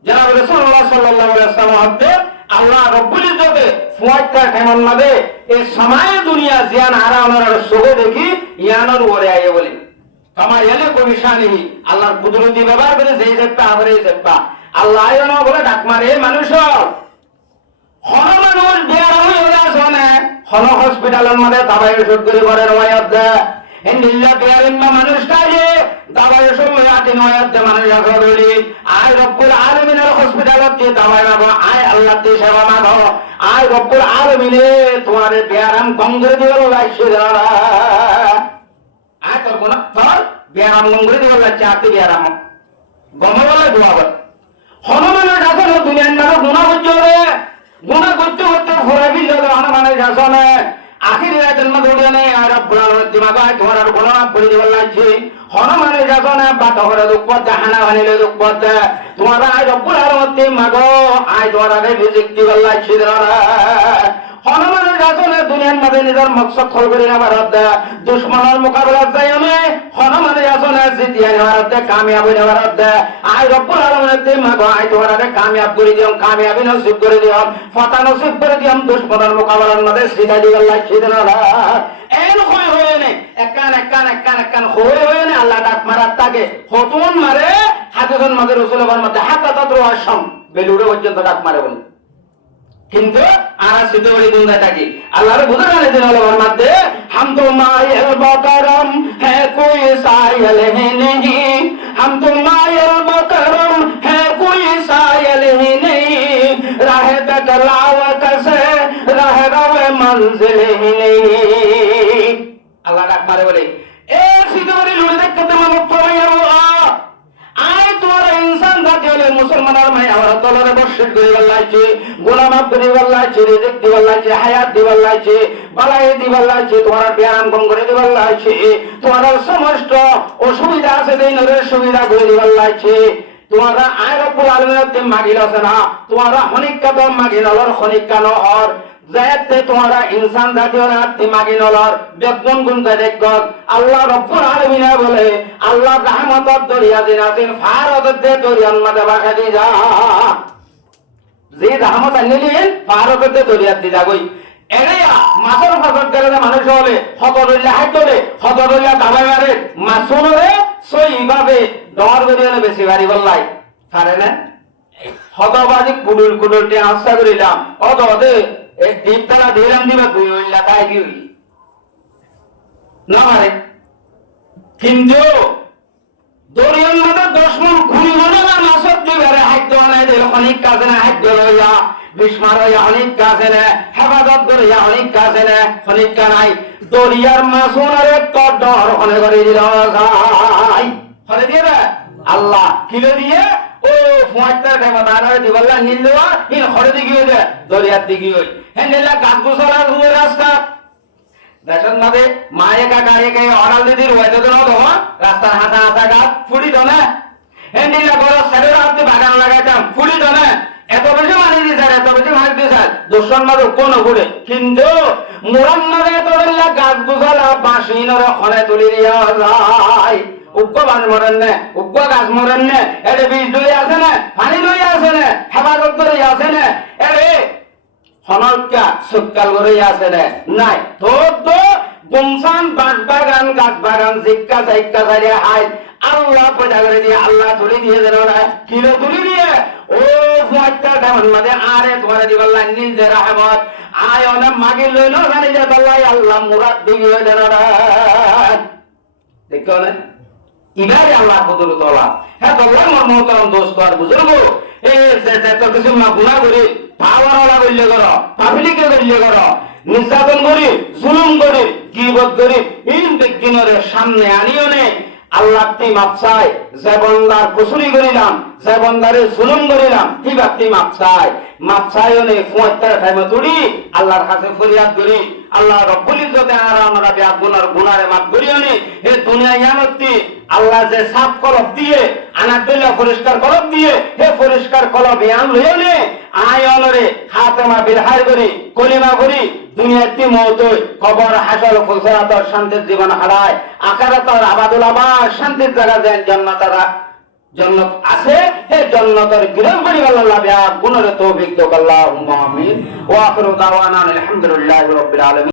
জনাব রাসূলুল্লাহ সাল্লাল্লাহু আলাইহি ওয়াসাল্লাম হতে আল্লাহ রব্বুল ইজ্জতে 75 টাইম মাঝে এই সময় দুনিয়া জিয়ান আরামের সবে দেখি ইয়ানোর ওরে আইয়ে বলে কামা এলে কবিশানিহি আল্লাহর কুদরতি ব্যবহার করে যেই সেপ্পা আবার এই সেপ্পা আল্লাহ আয়নো বলে ডাক মারে মানুষ হন মানুষ বিয়ার হয়ে আসনে হন হসপিটালের মধ্যে দাবাই ওষুধ করে করে নয়াত দেয় হিন্দিল্লা বিয়ার মানুষ কাজে দাবাই ওষুধ আটি নয়াত দেয় মানুষ আসর বলি আয় রব্বুল আলমিনের হসপিটালত দিয়ে দাবাই মাগো আয় আল্লাহ দিয়ে সেবা মাগো আয় রব্বুল আলমিনে তোমার বিয়ারাম কম করে দিয়ে লাগছে আয় তোর কোন তোর বিয়ারাম কম করে দিয়ে লাগছে আতি বিয়ারাম গমে বলে দোয়া বল হনুমানের কাছে দুনিয়ার নামে গুণা করছে রে গুণা করতে করতে ঘোরা বিল হনুমানের কাছে আখির জন্ম দৌড়ে নেই আর দিমাগ তোমার আর গুণা করে দেওয়ার লাগছে হনুমানের কাছে বাত করে দুঃখ হানা বানিলে দুঃখ তোমার আয় রব্বুল আলমী মাগো আয় তোমার আগে রিজিক দিবার লাগছে হনুমানের কাছে দুনিয়ার মধ্যে নিজের মকসদ ফল করে নেবার দুশ্মনের মোকাবেলা চাই আমি হনুমানের কাছে জিতিয়া নেবার কামিয়াবি নেবার আয় রব্বুল আলমী মাগো আয় তোমার আগে কামিয়াব করে দিও কামিয়াবি নসিব করে দিও ফতা নসিব করে দিও দুশ্মনের মোকাবেলার মধ্যে সিধা দিবার লাগছে এন হয়ে নে একান হয়ে নে আল্লাহ ডাক মারার তাকে হতুন মারে হাদিসের মধ্যে রাসূলের মধ্যে হাতা তাদরু আশম বেলুড়ে পর্যন্ত ডাক মারে বলে কিন্তু আর সিদ্ধ বলি দুনিয়া থাকি আল্লাহর বুঝা জানে দিন আল্লাহর মধ্যে हम तुम्हारे बकरम है कोई सायल है नहीं हम तुम्हारे बकरम है कोई सायल है नहीं राह तकलाव कसे राह रवे मंजिल ही नहीं আল্লাহ ডাক মারে বলে এ সিদ্ধ বলি লুড়ে দেখতে মত পড়াইয়া আয় তোমার ইনসান জাতি হলে মুসলমানের মাই আমার তলরে বর্ষিত করিবার লাগছে গুনাহ মাফ করিবার লাগছে রিজিক দিবার লাগছে হায়াত দিবার লাগছে বালাই দিবার লাগছে তোমার ব্যায়াম কম করে দিবার লাগছে তোমার সমস্ত অসুবিধা আছে দিনের সুবিধা করে দিবার লাগছে তোমারা আয় রব্বুল আলামিন মাগিল আছে না তোমারা হনিকা তো মাগিনলর হনিকা নহর যাতে তোমরা ইনসান জাতীয় রাত্রি মাগি নলর বেতন গুনতে দেখো আল্লাহ রব্বুল আলামিন বলে আল্লাহ রহমতের দরিয়া দিনাতিন ফারদতে দরিয়ার মধ্যে ভাষা দি যা যে রহমত আনিলেন ফারদতে দরিয়া দি যাগই এরিয়া মাছের ফসল করে মানুষ হলে হতদরিয়া হাইতরে হতদরিয়া দাবাই মারে মাছরে সইভাবে ডর দরিয়া বেশি বাড়ি বললাই পারে না হতবাজি কুডুল কুডুলটি আশা করিলাম অদে एक दीपतारा धीरम दिवा दुई हইলা তাই কি হই না মারে কিন্তু দরিয়ার মধ্যে 10 মন ঘুরি মনে না মাসত দিবারে হাত নাই দিল অনেক কাজে না হাত লইয়া বিস্মার হইয়া অনেক কাজে না হেফাজত করে অনেক কাজে না অনেক নাই দরিয়ার মাসুনারে তো ডর হনে করে দিল যাই হলে দিয়ে আল্লাহ কিলো দিয়ে ও ফুয়াইতা টাইম দাঁড়া দিবাল্লা নিলওয়া ইন হরে দিগি হই দরিয়ার দিগি হই হেন্ডেলা গাছ গোছালা রুয়ে রাস্তা দেশন মাদে মায়ে কাকা একে অরাল দিদির হইতে তো না রাস্তার হাতা হাতা গাছ ফুড়ি দনে হেন্ডেলা বড় সারের হাতে বাগান লাগাইতাম ফুড়ি দনে এত বেশি মানি দি স্যার এত বেশি মানি দি স্যার দোষণ মাদে কোন ফুড়ে কিন্তু মুরান মাদে তোরলা গাছ গোছালা বাঁশিনরে খনে তুলি দিয়া যায় উগ্র বান মরেন না উগ্র গাছ মরেন না এরে বীজ লই আছে না পানি লই আছে না হেফাজত করে আছে না এরে হনকা সুকাল করে আছে না নাই তো গুমসান বাঁশ বাগান গাছ বাগান জিক্কা জাইক্কা জারিয়া হাই আল্লাহ পয়দা করে দিয়ে আল্লাহ তুলে দিয়ে দেন না কিলো তুলে দিয়ে ও ফুয়াটা তেমন মাঝে আরে তোমার দিবাল্লাহ নিজের রহমত আয় অনেক মাগির লইল জানি যে আল্লাহ মুরাদ দিয়ে দেন না দেখতে না ইবারে আল্লাহ কদর তোলা হ্যাঁ তোলা মোর মোহতরম দোস্ত আর বুঝুর্গ এই যে তোর কিছু না গুনাহ করি পাওয়ার ওলা কইলে করো পাবলিকে কইলে করো নির্যাতন করি জুলুম করি গীবত করি এই ব্যক্তিনরে সামনে আনিও নে আল্লাহ তি মাপ চাই যে বন্দার কুসুরি করিলাম যে বন্দারে জুলুম করিলাম কি ব্যক্তি মাপ চাই নে ফুয়াত্তার টাইমে তুড়ি আল্লাহর কাছে ফরিয়াদ করি আল্লাহ রব্বুল ইজ্জতে আর আমরা বিয়াদ গুনারে মাফ করিও নে হে দুনিয়া ইয়ামতি আল্লাহ যে সাফ কলব দিয়ে আনাদুল্লাহ পরিষ্কার কলব দিয়ে হে পরিষ্কার কলব ইয়ান লইও নে আয় অলরে খাতেমা বিরহার করি কলিমা করি দুনিয়াতে মওত কবর হাসর ফুলসরাতর শান্তির জীবন হারায় আখিরাতর আবাদুল আবাদ শান্তির জায়গা দেন জান্নাত আছে হে জান্নাতের গৃহ করি আল্লাহ বিয়া গুণের তৌফিক দাও আল্লাহুম্মা আমিন ওয়া আখিরু দাওয়ানা আলহামদুলিল্লাহি রাব্বিল আলামিন।